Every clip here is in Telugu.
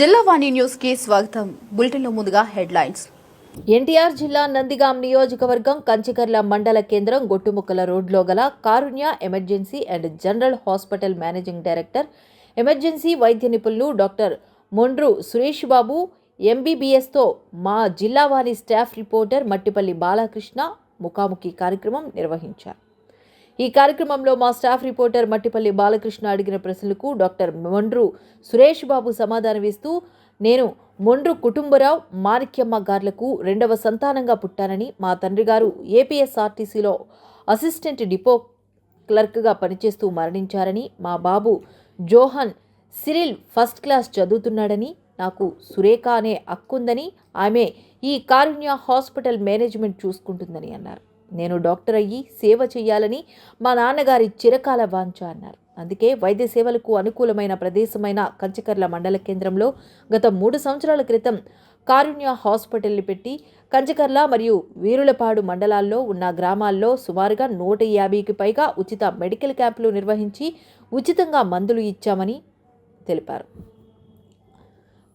జిల్లావాణి న్యూస్ కి స్వాగతం. బులెటిన్లో ముందుగా హెడ్లైన్స్. ఎన్టీఆర్ జిల్లా నందిగాం నియోజకవర్గం కంచికర్ల మండల కేంద్రం గొట్టుముక్కల రోడ్లో గల Karunya emergency and general hospital managing director, emergency వైద్య నిపుణులు డాక్టర్ మొండ్రు సురేష్ బాబు ఎంబీబీఎస్తో మా జిల్లావాణి స్టాఫ్ రిపోర్టర్ మట్టిపల్లి బాలకృష్ణ ముఖాముఖి కార్యక్రమం నిర్వహించారు. ఈ కార్యక్రమంలో మా స్టాఫ్ రిపోర్టర్ మట్టిపల్లి బాలకృష్ణ అడిగిన ప్రశ్నలకు డాక్టర్ మొండ్రు సురేష్ బాబు సమాధానమిస్తూ, నేను మొండ్రు కుటుంబరావు మాణిక్యమ్మ గార్లకు రెండవ సంతానంగా పుట్టానని, మా తండ్రి గారు ఏపీఎస్ఆర్టీసీలో అసిస్టెంట్ డిపో క్లర్క్గా పనిచేస్తూ మరణించారని, మా బాబు జోహన్ సిరిల్ ఫస్ట్ క్లాస్ చదువుతున్నాడని, నాకు సురేఖ అనే అక్కుందని, ఆమె ఈ కారుణ్య హాస్పిటల్ మేనేజ్మెంట్ చూసుకుంటుందని అన్నారు. నేను డాక్టర్ అయ్యి సేవ చేయాలని మా నాన్నగారి చిరకాల వాంఛ అన్నారు. అందుకే వైద్య సేవలకు అనుకూలమైన ప్రదేశమైన కంచికర్ల మండల కేంద్రంలో గత 3 సంవత్సరాల క్రితం కారుణ్య హాస్పిటల్ని పెట్టి కంచికర్ల మరియు వీరులపాడు మండలాల్లో ఉన్న గ్రామాల్లో సుమారుగా 150కి పైగా ఉచిత మెడికల్ క్యాంపులు నిర్వహించి ఉచితంగా మందులు ఇచ్చామని తెలిపారు.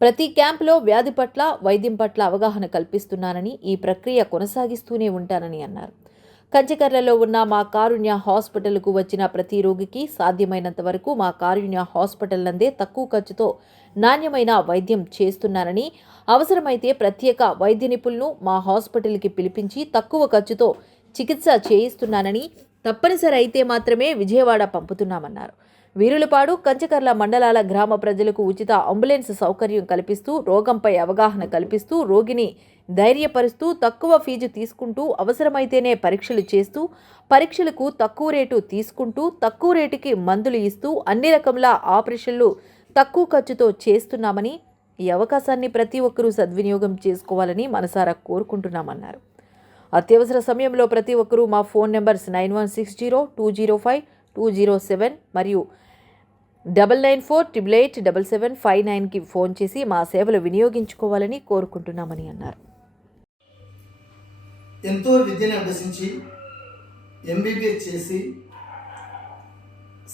ప్రతి క్యాంపులో వ్యాధి పట్ల, వైద్యం పట్ల అవగాహన కల్పిస్తున్నానని, ఈ ప్రక్రియ కొనసాగిస్తూనే ఉంటానని అన్నారు. కంచికర్లలో ఉన్న మా కారుణ్య హాస్పిటల్కు వచ్చిన ప్రతి రోగికి సాధ్యమైనంత వరకు మా కారుణ్య హాస్పిటల్ నందే తక్కువ ఖర్చుతో నాణ్యమైన వైద్యం చేస్తున్నానని, అవసరమైతే ప్రత్యేక వైద్య నిపుణులను మా హాస్పిటల్కి పిలిపించి తక్కువ ఖర్చుతో చికిత్స చేయిస్తున్నానని, తప్పనిసరి అయితే మాత్రమే విజయవాడ పంపుతున్నామన్నారు. వీరులపాడు, కంచికర్ల మండలాల గ్రామ ప్రజలకు ఉచిత అంబులెన్స్ సౌకర్యం కల్పిస్తూ, రోగంపై అవగాహన కల్పిస్తూ, రోగిని ధైర్యపరుస్తూ, తక్కువ ఫీజు తీసుకుంటూ, అవసరమైతేనే పరీక్షలు చేస్తూ, పరీక్షలకు తక్కువ రేటు తీసుకుంటూ, తక్కువ రేటుకి మందులు ఇస్తూ, అన్ని రకముల ఆపరేషన్లు తక్కువ ఖర్చుతో చేస్తున్నామని, ఈ అవకాశాన్ని ప్రతి ఒక్కరూ సద్వినియోగం చేసుకోవాలని మనసారా కోరుకుంటున్నామన్నారు. అత్యవసర సమయంలో ప్రతి ఒక్కరూ మా ఫోన్ నెంబర్స్ 9160205207 మరియు 9948887759కి ఫోన్ చేసి మా సేవలు వినియోగించుకోవాలని కోరుకుంటున్నామని అన్నారు. ఎంతో విద్యను అభ్యసించి ఎంబీబీఎస్ చేసి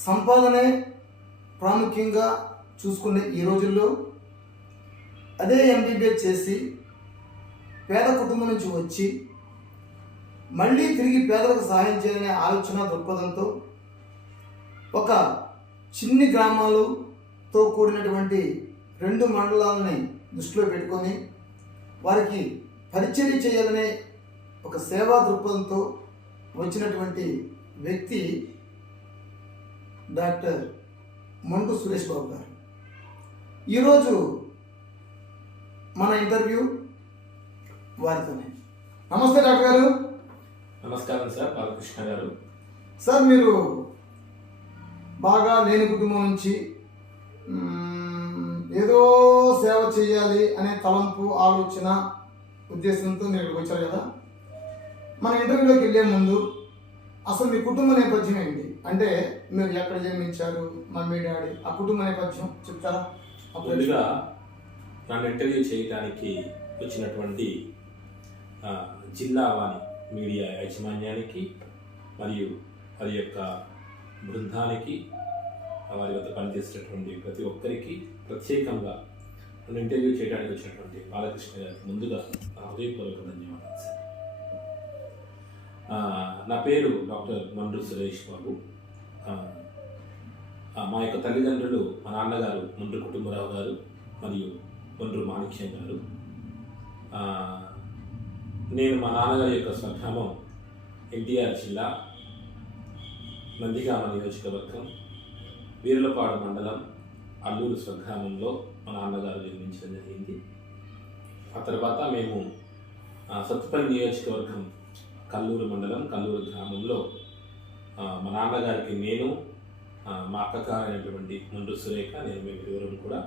సంపాదనే ప్రాముఖ్యంగా చూసుకునే ఈ రోజుల్లో అదే ఎంబీబీఎస్ చేసి పేద కుటుంబం నుంచి వచ్చి మళ్ళీ తిరిగి పేదలకు సహాయం చేయాలనే ఆలోచన దృక్పథంతో ఒక చిన్ని గ్రామాలతో కూడినటువంటి 2 మండలాలని దృష్టిలో పెట్టుకొని వారికి పరిచర్య చేయాలనే ఒక సేవా దృక్పథంతో వచ్చినటువంటి వ్యక్తి డాక్టర్ మొండ్రు సురేష్ బాబు గారు. ఈరోజు మన ఇంటర్వ్యూ వారితోనే. నమస్తే డాక్టర్ గారు. నమస్కారం సార్, బాలకృష్ణ గారు. సార్, మీరు బాగా లేని కుటుంబం నుంచి ఏదో సేవ చేయాలి అనే తలంపు, ఆలోచన, ఉద్దేశంతో మీరు ఇక్కడికి వచ్చారు కదా. మన ఇంటర్వ్యూలోకి వెళ్ళే ముందు అసలు మీ కుటుంబ నేపథ్యం ఏంటి? అంటే మీరు ఎక్కడ జన్మించారు, మమ్మీ డాడీ, ఆ కుటుంబ నేపథ్యం చెప్తారా? ముందుగా నన్ను ఇంటర్వ్యూ చేయడానికి వచ్చినటువంటి జిల్లావాణి మీడియా యాజమాన్యానికి మరియు వారి యొక్క బృందానికి, వారి వద్ద పనిచేసినటువంటి ప్రతి ఒక్కరికి ప్రత్యేకంగా నన్ను ఇంటర్వ్యూ చేయడానికి వచ్చినటువంటి బాలకృష్ణ గారికి ముందుగా నా హృదయపూర్వక ధన్యవాదాలు సార్. నా పేరు డాక్టర్ మొండ్రు సురేష్ బాబు. మా యొక్క తల్లిదండ్రులు, మా నాన్నగారు మొండ్రు కుటుంబరావు గారు మరియు మొండ్రు మాణిక్యం గారు. నేను మా నాన్నగారి యొక్క స్వగ్రామం ఎన్టీఆర్ జిల్లా నందిగామ నియోజకవర్గం వీరులపాడు మండలం అల్లూరు స్వగ్రామంలో మా నాన్నగారు జన్మించడం జరిగింది. ఆ తర్వాత మేము సత్తుపల్లి నియోజకవర్గం కల్లూరు మండలం కల్లూరు గ్రామంలో మా నాన్నగారికి నేను, మా అక్కగారు అయినటువంటి మొండ్రు సురేఖ, నేను మేము ఇరువురం కూడా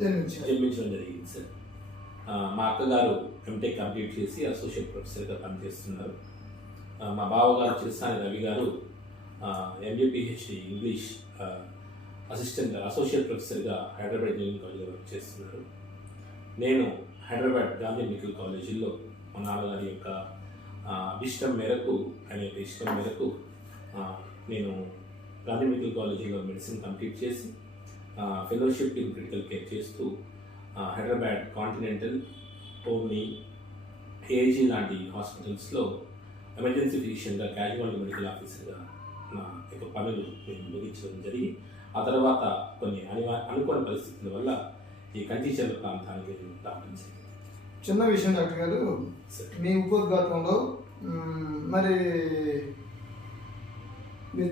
జన్మించడం జరిగింది సార్. మా అక్కగారు ఎంటెక్ కంప్లీట్ చేసి అసోసియేట్ ప్రొఫెసర్గా పనిచేస్తున్నారు. మా బావగారు చిరసాని రవి గారు ఎంబీపీహెచ్డి ఇంగ్లీష్ అసోసియేట్ ప్రొఫెసర్గా హైదరాబాద్ ఇంజనీరింగ్ కాలేజ్లో వర్క్ చేస్తున్నారు. నేను హైదరాబాద్ గాంధీ మెడికల్ కాలేజీలో మా నాన్నగారి యొక్క ఇష్టం మేరకు, ఆయన యొక్క ఇష్టం మేరకు నేను గాంధీ మెడికల్ కాలేజీలో మెడిసిన్ కంప్లీట్ చేసి ఫెలోషిప్ ఇన్ క్రిటికల్ కేర్ చేస్తూ హైదరాబాద్ కాంటినెంటల్, ఓమ్ని, ఏజీ లాంటి హాస్పిటల్స్లో ఎమర్జెన్సీ ఫిజిషియన్గా, క్యాజువాలిటీ మెడికల్ ఆఫీసర్గా నా యొక్క పనులు నేను ముగించడం జరిగి ఆ తర్వాత కొన్ని అనుకోని పరిస్థితుల వల్ల ఈ కంచిచర్ల ప్రాంతానికి రావడం జరిగింది. చిన్న విషయం డాక్టర్ గారు, మీ ఉపోద్ఘాతంలో మరి మీరు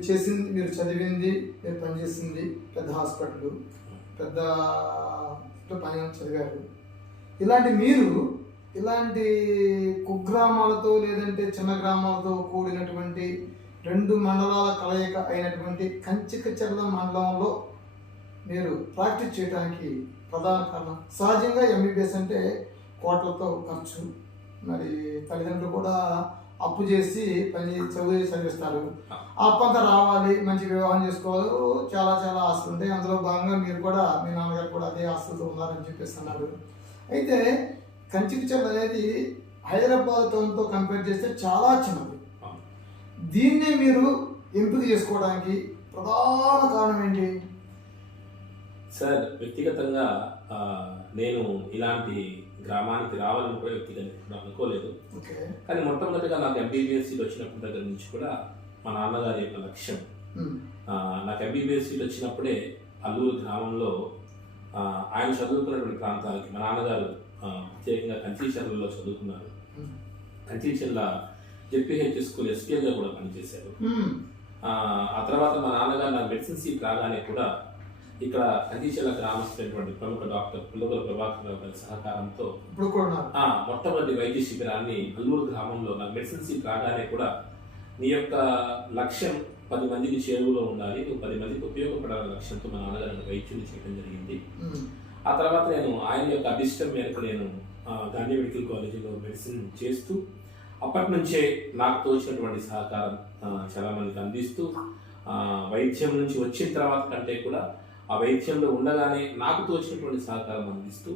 చదివింది, మీరు పనిచేసింది పెద్ద హాస్పిటల్, పెద్ద పని చదివారు. ఇలాంటి కుగ్రామాలతో లేదంటే చిన్న గ్రామాలతో కూడినటువంటి 2 మండలాల కలయిక అయినటువంటి కంచికచర్ల మండలంలో మీరు ప్రాక్టీస్ చేయడానికి ప్రధాన కారణం? సహజంగా ఎంబీబీఎస్ అంటే కోట్లతో ఖర్చు, మరి తల్లిదండ్రులు కూడా అప్పు చేసి చదివిస్తారు. అప్పంతా రావాలి, మంచి వివాహం చేసుకోవాలి, చాలా చాలా ఆశలు ఉంటాయి. అందులో భాగంగా మీరు కూడా, మీ నాన్నగారు కూడా అదే ఆశలతో ఉన్నారని చెప్పేసి అన్నారు. అయితే కంచికచర్ల అనేది హైదరాబాద్ టౌన్తో కంపేర్ చేస్తే చాలా చిన్నది. దీన్నే మీరు ఎంపిక చేసుకోవడానికి ప్రధాన కారణం ఏంటి? సార్, వ్యక్తిగతంగా నేను ఇలాంటి గ్రామానికి రావాలని కూడా వ్యక్తిగతంగా అనుకోలేదు. కానీ మొట్టమొదటిగా నాకు ఎంబీబీఎస్ సీట్ వచ్చినప్పటి దగ్గర నుంచి కూడా మా నాన్నగారి యొక్క లక్ష్యం, నాకు ఎంబీబీఎస్ సీట్ వచ్చినప్పుడే అల్లూరు గ్రామంలో ఆయన చదువుకున్నటువంటి ప్రాంతాలకి, మా నాన్నగారు ప్రత్యేకంగా కంచిచర్లలో చదువుకున్నారు. కంచిచర్ల జెడ్పీహెచ్ స్కూల్ ఎస్పీగా కూడా పనిచేశారు. ఆ తర్వాత మా నాన్నగారు నాకు మెడిసిన్ సీట్ రాగానే కూడా ఇక్కడ కంచిచర్ల గ్రామస్తున్నటువంటి ప్రముఖ డాక్టర్ పుల్లగల ప్రభాకర్ రావు గారి సహకారంతో మొట్టమొదటి వైద్య శిబిరాన్ని అల్లూరు గ్రామంలో నాకు మెడిసిన్ సీట్ రాగానే కూడా నీ యొక్క లక్ష్యం 10 మందికి చేరువలో ఉండాలి, నువ్వు 10 మందికి ఉపయోగపడాలనే లక్ష్యంతో మా నాన్నగారు వైద్యులు చేయడం జరిగింది. ఆ తర్వాత నేను ఆయన యొక్క అభిష్టం మేరకు నేను గాంధీ మెడికల్ కాలేజీలో మెడిసిన్ చేస్తూ అప్పటి నుంచే నాకు తోచినటువంటి సహకారం చాలా మందికి అందిస్తూ, వైద్యం నుంచి వచ్చిన తర్వాత కంటే కూడా ఆ వైద్యంలో ఉండగానే నాకు తోచినటువంటి సహకారం అందిస్తూ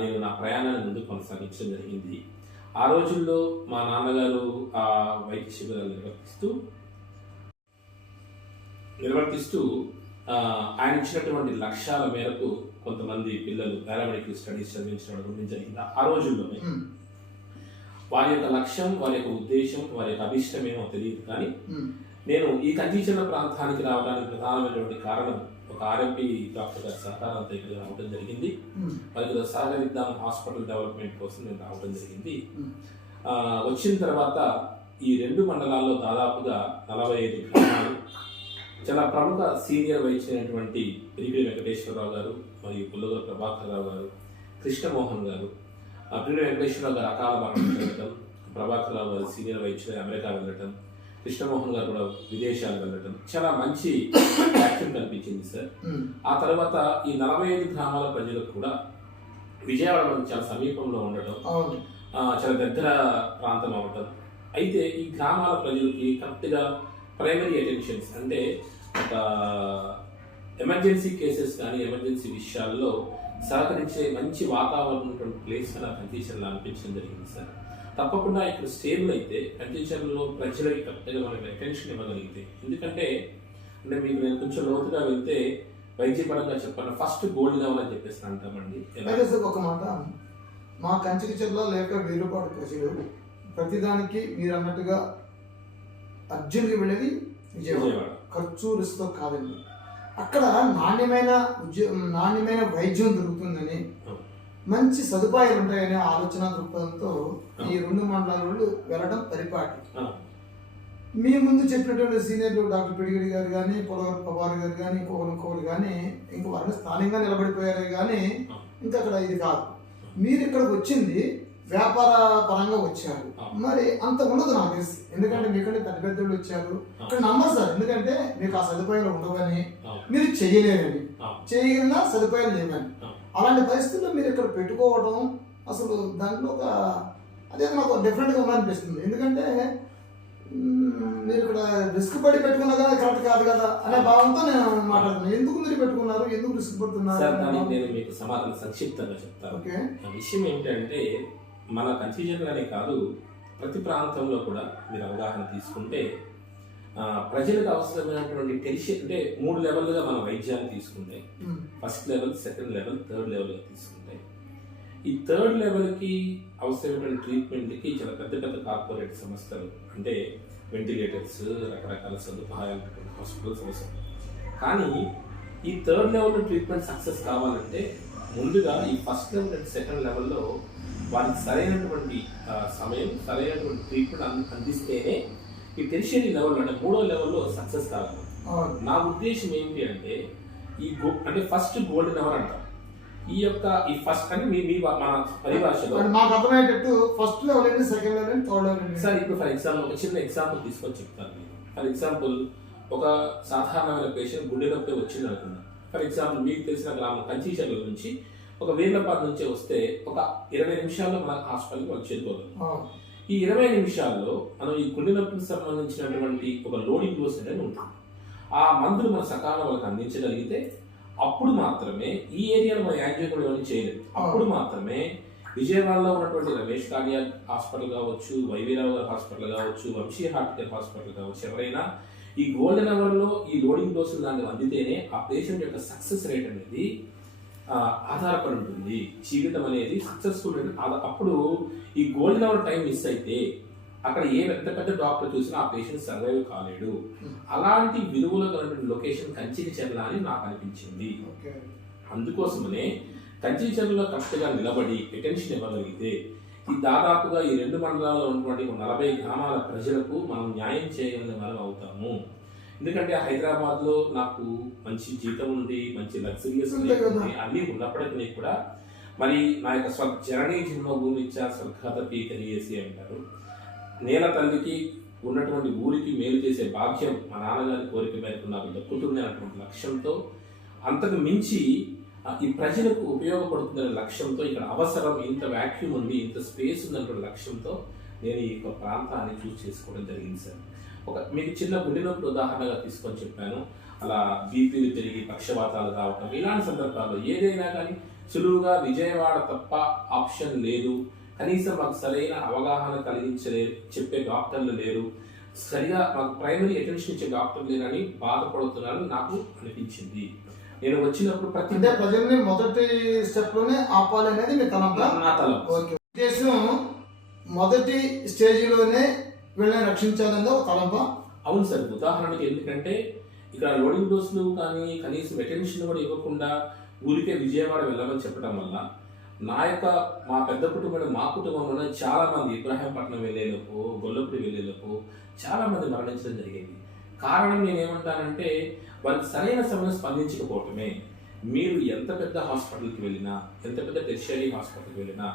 నేను నా ప్రయాణాన్ని ముందుకు కొనసాగించడం జరిగింది. ఆ రోజుల్లో మా నాన్నగారు ఆ వైద్య శిబిరాలు నిర్వర్తిస్తూ ఆయన ఇచ్చినటువంటి లక్ష్యాల మేరకు కొంతమంది పిల్లలు పారామెడికల్ స్టడీస్ చదివించడం జరిగింది. ఆ రోజుల్లోనే వారి యొక్క లక్ష్యం, వారి యొక్క ఉద్దేశం, వారి యొక్క అభిష్టం ఏమో తెలియదు. కానీ నేను ఈ కంచిచర్ల ప్రాంతానికి రావడానికి ప్రధానమైనటువంటి కారణం ఒక ఆర్ఎంపీ డాక్టర్ గారి సహకారంతో ఇక్కడ రావడం జరిగింది. వారికి సహకరిద్దాం హాస్పిటల్ డెవలప్మెంట్ కోసం నేను రావడం జరిగింది. వచ్చిన తర్వాత ఈ 2 మండలాల్లో దాదాపుగా 45 గ్రామాలు, చాలా ప్రముఖ సీనియర్ వైద్యులైనటువంటి పిరిగిడి వెంకటేశ్వరరావు గారు మరియు పుల్లగల ప్రభాకర్ రావు గారు, కృష్ణమోహన్ గారు, పిరిగిడి వెంకటేశ్వరరావు గారు అకాల మరణం చెందడం, ప్రభాకర్ రావు గారు సీనియర్ వైద్యులు అమెరికా వెళ్ళటం, కృష్ణమోహన్ గారు కూడా విదేశాలు వెళ్ళటం, చాలా మంచి యాక్షన్ కనిపించింది సార్. ఆ తర్వాత ఈ 45 గ్రామాల ప్రజలకు కూడా విజయవాడ మనకు చాలా సమీపంలో ఉండటం, చాలా దగ్గర ప్రాంతం అవ్వటం. అయితే ఈ గ్రామాల ప్రజలకి కరెక్ట్గా ప్రైమరీ అటెన్షన్స్ అంటే ఒక ఎమర్జెన్సీ కేసెస్ కానీ ఎమర్జెన్సీ విషయాల్లో సహకరించే మంచి వాతావరణం ఉన్నటువంటి ప్లేస్ నాకు కంచిచర్ల అనిపించడం జరిగింది సార్. తప్పకుండా ఇక్కడ స్టేబుల్ అయితే కంచిచర్లలో ప్రజలకి కరెక్ట్గా మనకి అటెన్షన్ ఇవ్వగలిగితే, ఎందుకంటే అంటే మీకు నేను కొంచెం లోతుగా వెళ్తే వైద్యపరంగా చెప్పాను, ఫస్ట్ గోల్డ్ లెవెల్ అని చెప్పేసి అంటామండి. ఒక మాట, మా కంచిచర్ల లేక వీరుపాడు ప్రజలు ప్రతిదానికి మీరు అన్నట్టుగా అర్జెంట్గా వెళ్ళేది విజయవాడ, ఖర్చు రిస్క్తో కాదండి. అక్కడ నాణ్యమైన వైద్యం దొరుకుతుందని, మంచి సదుపాయాలు ఉంటాయనే ఆలోచన దృక్పథంతో ఈ 2 మండలాలు వెళ్ళడం పరిపాటి. మీ ముందు చెప్పినటువంటి సీనియర్లు డాక్టర్ పిడిగిడి గారు కానీ, పొలవర పవార్ గారు కానీ, ఇంకొకరు కానీ ఇంక వారిని స్థానికంగా నిలబడిపోయారు. కానీ ఇంకా అక్కడ ఇది కాదు. మీరు ఇక్కడికి వచ్చింది వ్యాపార పరంగా వచ్చారు, మరి అంత ఉండదు నాకు తెలిసి. ఎందుకంటే మీకంటే పెద్దోళ్ళు వచ్చారు, అక్కడ నమ్మరు సార్. ఎందుకంటే మీకు ఆ సదుపాయాలు ఉండవని, మీరు చేయలేరని, చేయగలిగిన సదుపాయాలు లేవని. అలాంటి పరిస్థితుల్లో మీరు ఇక్కడ పెట్టుకోవడం అసలు దాంట్లో ఒక అదే నాకు డిఫరెంట్గా ఉందనిపిస్తుంది. ఎందుకంటే మీరు ఇక్కడ రిస్క్ పడి పెట్టుకున్నా కదా కరెక్ట్ కాదు కదా అనే భావంతో నేను మాట్లాడుతున్నాను. ఎందుకు మీరు పెట్టుకున్నారు, ఎందుకు రిస్క్ పడుతున్నారు? నేను మీకు సమాధానం సంక్షిప్తంగా చెప్తాను. విషయం ఏంటంటే మన కంచిచర్లనే కాదు, ప్రతి ప్రాంతంలో కూడా మీరు అవగాహన తీసుకుంటే ప్రజలకు అవసరమైనటువంటి అంటే 3 లెవెల్గా మనం వైద్యాన్ని తీసుకుంటే um. First level, second level, third లెవెల్గా తీసుకుంటే ఈ థర్డ్ లెవెల్కి అవసరమైన ట్రీట్మెంట్కి చాలా పెద్ద పెద్ద కార్పొరేట్ సంస్థలు అంటే వెంటిలేటర్స్, రకరకాల సదుపాయాలు హాస్పిటల్స్ అవసరం. కానీ ఈ థర్డ్ లెవెల్లో ట్రీట్మెంట్ సక్సెస్ కావాలంటే ముందుగా ఈ ఫస్ట్ లెవెల్ అండ్ సెకండ్ లెవెల్లో వారికి సరైనటువంటి సమయం, సరైనటువంటి ట్రీట్మెంట్ అందిస్తేనే ఈ టెర్షియరీ లెవెల్ అంటే 3వ లెవెల్లో సక్సెస్ కాగలరు. అవును. నా ఉద్దేశం ఏంటి అంటే అంటే ఫస్ట్ గోల్డెన్ అవర్ అంటాం. ఈ ఫస్ట్ అంటే మన పరిభాషలో అంటే మాకు అర్థమయ్యేటట్టు ఫస్ట్ లెవెల్ ఏంటి, సెకండ్ లెవెల్ ఏంటి, థర్డ్ లెవెల్ ఏంటి? సార్ ఇప్పుడు ఫర్ ఎగ్జాంపుల్ ఒక చిన్న ఎగ్జాంపుల్ తీసుకొని చెప్తాను నేను. ఫర్ ఎగ్జాంపుల్ ఒక సాధారణమైన పేషెంట్ గుండె నొప్పి వచ్చింది అనుకుందాం. ఫర్ ఎగ్జాంపుల్ మీకు తెలిసిన గ్రామం కంచిచర్ల నుంచి ఒక వేర్లపాడు నుంచి వస్తే ఒక 20 నిమిషాల్లో మన హాస్పిటల్కి వాళ్ళు చేరుకోగలం. అవును. ఈ 20 నిమిషాల్లో మనం ఈ గుండె నొప్పికి సంబంధించినటువంటి ఒక లోడింగ్ డోస్ అనేది ఉంటుంది. ఆ మందులు మన సకాలంలో వాళ్ళకి అందించగలిగితే అప్పుడు మాత్రమే ఈ ఏరియాలో మన యాంజియోగ్రఫీ ఇవన్నీ చేయలేదు. అప్పుడు మాత్రమే విజయవాడలో ఉన్నటువంటి రమేష్ కార్డియాక్ హాస్పిటల్ కావచ్చు, వైవీరావు గారి హాస్పిటల్ కావచ్చు, వంశీ హార్ట్ కేర్ హాస్పిటల్ కావచ్చు, ఎవరైనా ఈ గోల్డెన్ అవర్లో ఈ లోడింగ్ డోసులు లాంటివి అందితేనే ఆ పేషెంట్ యొక్క సక్సెస్ రేట్ అనేది ఆధారపడి ఉంటుంది. జీవితం అనేది సక్సెస్ఫుల్. అప్పుడు ఈ గోల్డెన్ అవర్ టైం మిస్ అయితే అక్కడ ఏ పెద్ద పెద్ద డాక్టర్ చూసినా ఆ పేషెంట్ సర్వైవ్ కాలేడు. అలాంటి విలువలు కలిగిన లొకేషన్ కంచికచర్ల అని నాకు అనిపించింది. ఓకే. అందుకోసమనే కంచికచర్లలో కరెక్ట్గా నిలబడి అటెన్షన్ ఇవ్వగలిగితే ఈ దాదాపుగా ఈ 2 మండలాల్లో ఉన్నటువంటి 40 గ్రామాల ప్రజలకు మనం న్యాయం చేయగలిగిన వారం అవుతాము. ఎందుకంటే హైదరాబాద్లో నాకు మంచి జీతం ఉంది, మంచి లగ్జరియస్ అన్నీ ఉన్నప్పటికీ కూడా మరి నా యొక్క జననీ జన్మభూమి ఇచ్చా స్వర్గాతపి కలిగేసి అంటారు. నేల తల్లికి ఉన్నటువంటి ఊరికి మేలు చేసే భాగ్యం మా నాన్నగారి కోరిక మేరకు నాకు దక్కుతుంది అన్నటువంటి లక్ష్యంతో, అంతకు మించి ఈ ప్రజలకు ఉపయోగపడుతుందనే లక్ష్యంతో, ఇక్కడ అవసరం ఇంత వ్యాక్యూమ్ ఉంది, ఇంత స్పేస్ ఉందన్నటువంటి లక్ష్యంతో నేను ఈ యొక్క ప్రాంతాన్ని చూస్ చేసుకోవడం జరిగింది సార్. మీకు చిన్న గుండె నొప్పి ఉదాహరణగా తీసుకొని చెప్పాను. అలా బీపీలు పెరిగి పక్షవాతాలు రావటం ఇలాంటి సందర్భాల్లో ఏదైనా కానీ సులువుగా విజయవాడ తప్ప ఆప్షన్ లేదు, కనీసం మాకు సరైన అవగాహన చెప్పే డాక్టర్లు లేరు, సరిగా మాకు ప్రైమరీ అటెన్షన్ ఇచ్చే డాక్టర్ లేరని బాధపడుతున్నారని నాకు అనిపించింది. నేను వచ్చినప్పుడు అంటే ప్రజల్ని మొదటి స్టెప్ లోనే ఆపాలి అనేది మీ తలంపు. నా తలంపు. ఓకే. ఉద్దేశం మొదటి స్టేజిలోనే వీళ్ళని రక్షించాలని ఒక తలంప. అవును సార్. ఉదాహరణకి ఎందుకంటే ఇక్కడ లోడింగ్ డోసులు కానీ కనీసం అటెన్షన్ కూడా ఇవ్వకుండా ఊరికే విజయవాడ వెళ్ళమని చెప్పడం వల్ల మా పెద్ద కుటుంబం, మా కుటుంబంలోనే చాలా మంది ఇబ్రాహీంపట్నం వెళ్ళేలోపు, గొల్లపూడి వెళ్ళేలోపు చాలా మంది మరణించడం జరిగింది. కారణం నేనేమంటానంటే వారికి సరైన సమయం స్పందించకపోవటమే. మీరు ఎంత పెద్ద హాస్పిటల్కి వెళ్ళినా, ఎంత పెద్ద టెర్షియరీ హాస్పిటల్కి వెళ్ళినా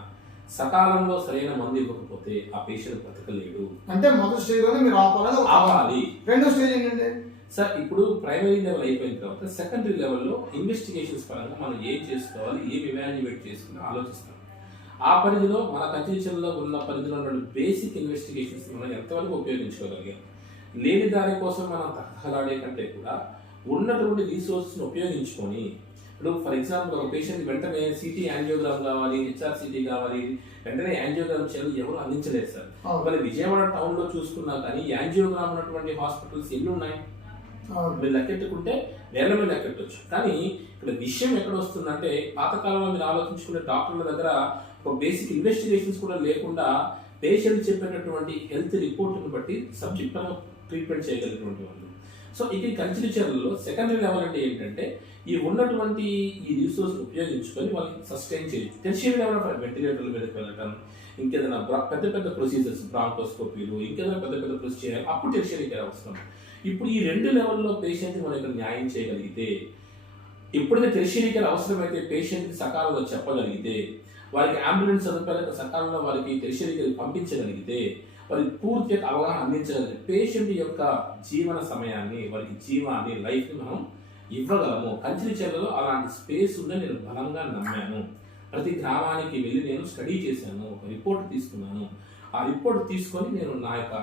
సకాలంలో సరైన మందు ఇవ్వకపోతే ఆ పేషెంట్ బ్రతకలేడు. అంటే మొదటి స్టేజ్లోనే మీరు ఆపాలి. రెండో స్టేజ్ ఏంటంటే సార్ ఇప్పుడు ప్రైమరీ లెవెల్ అయిపోయిన తర్వాత సెకండరీ లెవెల్లో ఇన్వెస్టిగేషన్స్ పరంగా మనం ఏం చేసుకోవాలి, ఏం ఇవాల్యుయేట్ చేసుకుని ఆలోచిస్తాం. ఆ పరిధిలో మన కంచిచర్లలో ఉన్న పరిధిలో ఉన్న బేసిక్ ఇన్వెస్టిగేషన్స్ మనం ఎంతవరకు ఉపయోగించుకోగలిగాం. లేని దాని కోసం మనం తహలాడే కంటే కూడా ఉన్నటువంటి రిసోర్స్ని ఉపయోగించుకొని, ఇప్పుడు ఫర్ ఎగ్జాంపుల్ ఒక పేషెంట్ వెంటనే సిటీ యాంజియోగ్రామ్ కావాలి, హెచ్ఆర్సిటీ కావాలి, వెంటనే యాంజియోగ్రామ్ చేయాలి, ఎవరు అందించలేదు సార్. మరి విజయవాడ టౌన్లో చూసుకున్నా కానీ యాంజియోగ్రామ్ ఉన్నటువంటి హాస్పిటల్స్ ఎన్ని ఉన్నాయి? మీరు లెక్కెట్టుకుంటే వేల మీద లెక్కెట్టవచ్చు. కానీ ఇక్కడ విషయం ఎక్కడ వస్తుందంటే పాతకాలంలో మీరు ఆలోచించుకునే డాక్టర్ల దగ్గర ఒక బేసిక్ ఇన్వెస్టిగేషన్స్ కూడా లేకుండా పేషెంట్ చెప్పేటటువంటి హెల్త్ రిపోర్ట్ని బట్టి సబ్జెక్ట్ పరంగా ట్రీట్మెంట్ చేయగలిగినటువంటి వాళ్ళు. సో ఇది కంచిచర్లలో సెకండరీ లెవెల్ అంటే ఏంటంటే ఈ ఉన్నటువంటి ఈ రిసోర్స్ ఉపయోగించుకొని వాళ్ళకి సస్టైన్ చేయొచ్చు. టెర్షియరీ లెవెల్ వెంటిలేటర్ల మీదకి వెళ్ళటం, ఇంకేదైనా పెద్ద పెద్ద ప్రొసీజర్స్, బ్రాంకోస్కోపీలు, ఇంకేదైనా పెద్ద పెద్ద ప్రొసీజర్ చేయాలి, అప్పుడు టెర్షియరీ కేర్ అవసరం. ఇప్పుడు ఈ 2 లెవెల్లో పేషెంట్ని మనం ఇక్కడ న్యాయం చేయగలిగితే, ఎప్పుడైతే టెర్షియరీ కేర్ అవసరమైతే పేషెంట్కి సకాలంలో చెప్పగలిగితే, వారికి అంబులెన్స్ సదుపాయాలకు సకాలంలో వారికి టెర్షియరీ కేర్ పంపించగలిగితే, వారికి పూర్తిగా అవగాహన అందించగలిగితే పేషెంట్ యొక్క జీవన సమయాన్ని, వారికి జీవాన్ని, లైఫ్ని మనం ఇవ్వగలము. కంచిచర్లలో అలాంటి స్పేస్ ఉందని నేను బలంగా నమ్మాను. ప్రతి గ్రామానికి వెళ్ళి నేను స్టడీ చేశాను, ఒక రిపోర్ట్ తీసుకున్నాను. ఆ రిపోర్ట్ తీసుకొని నేను నా యొక్క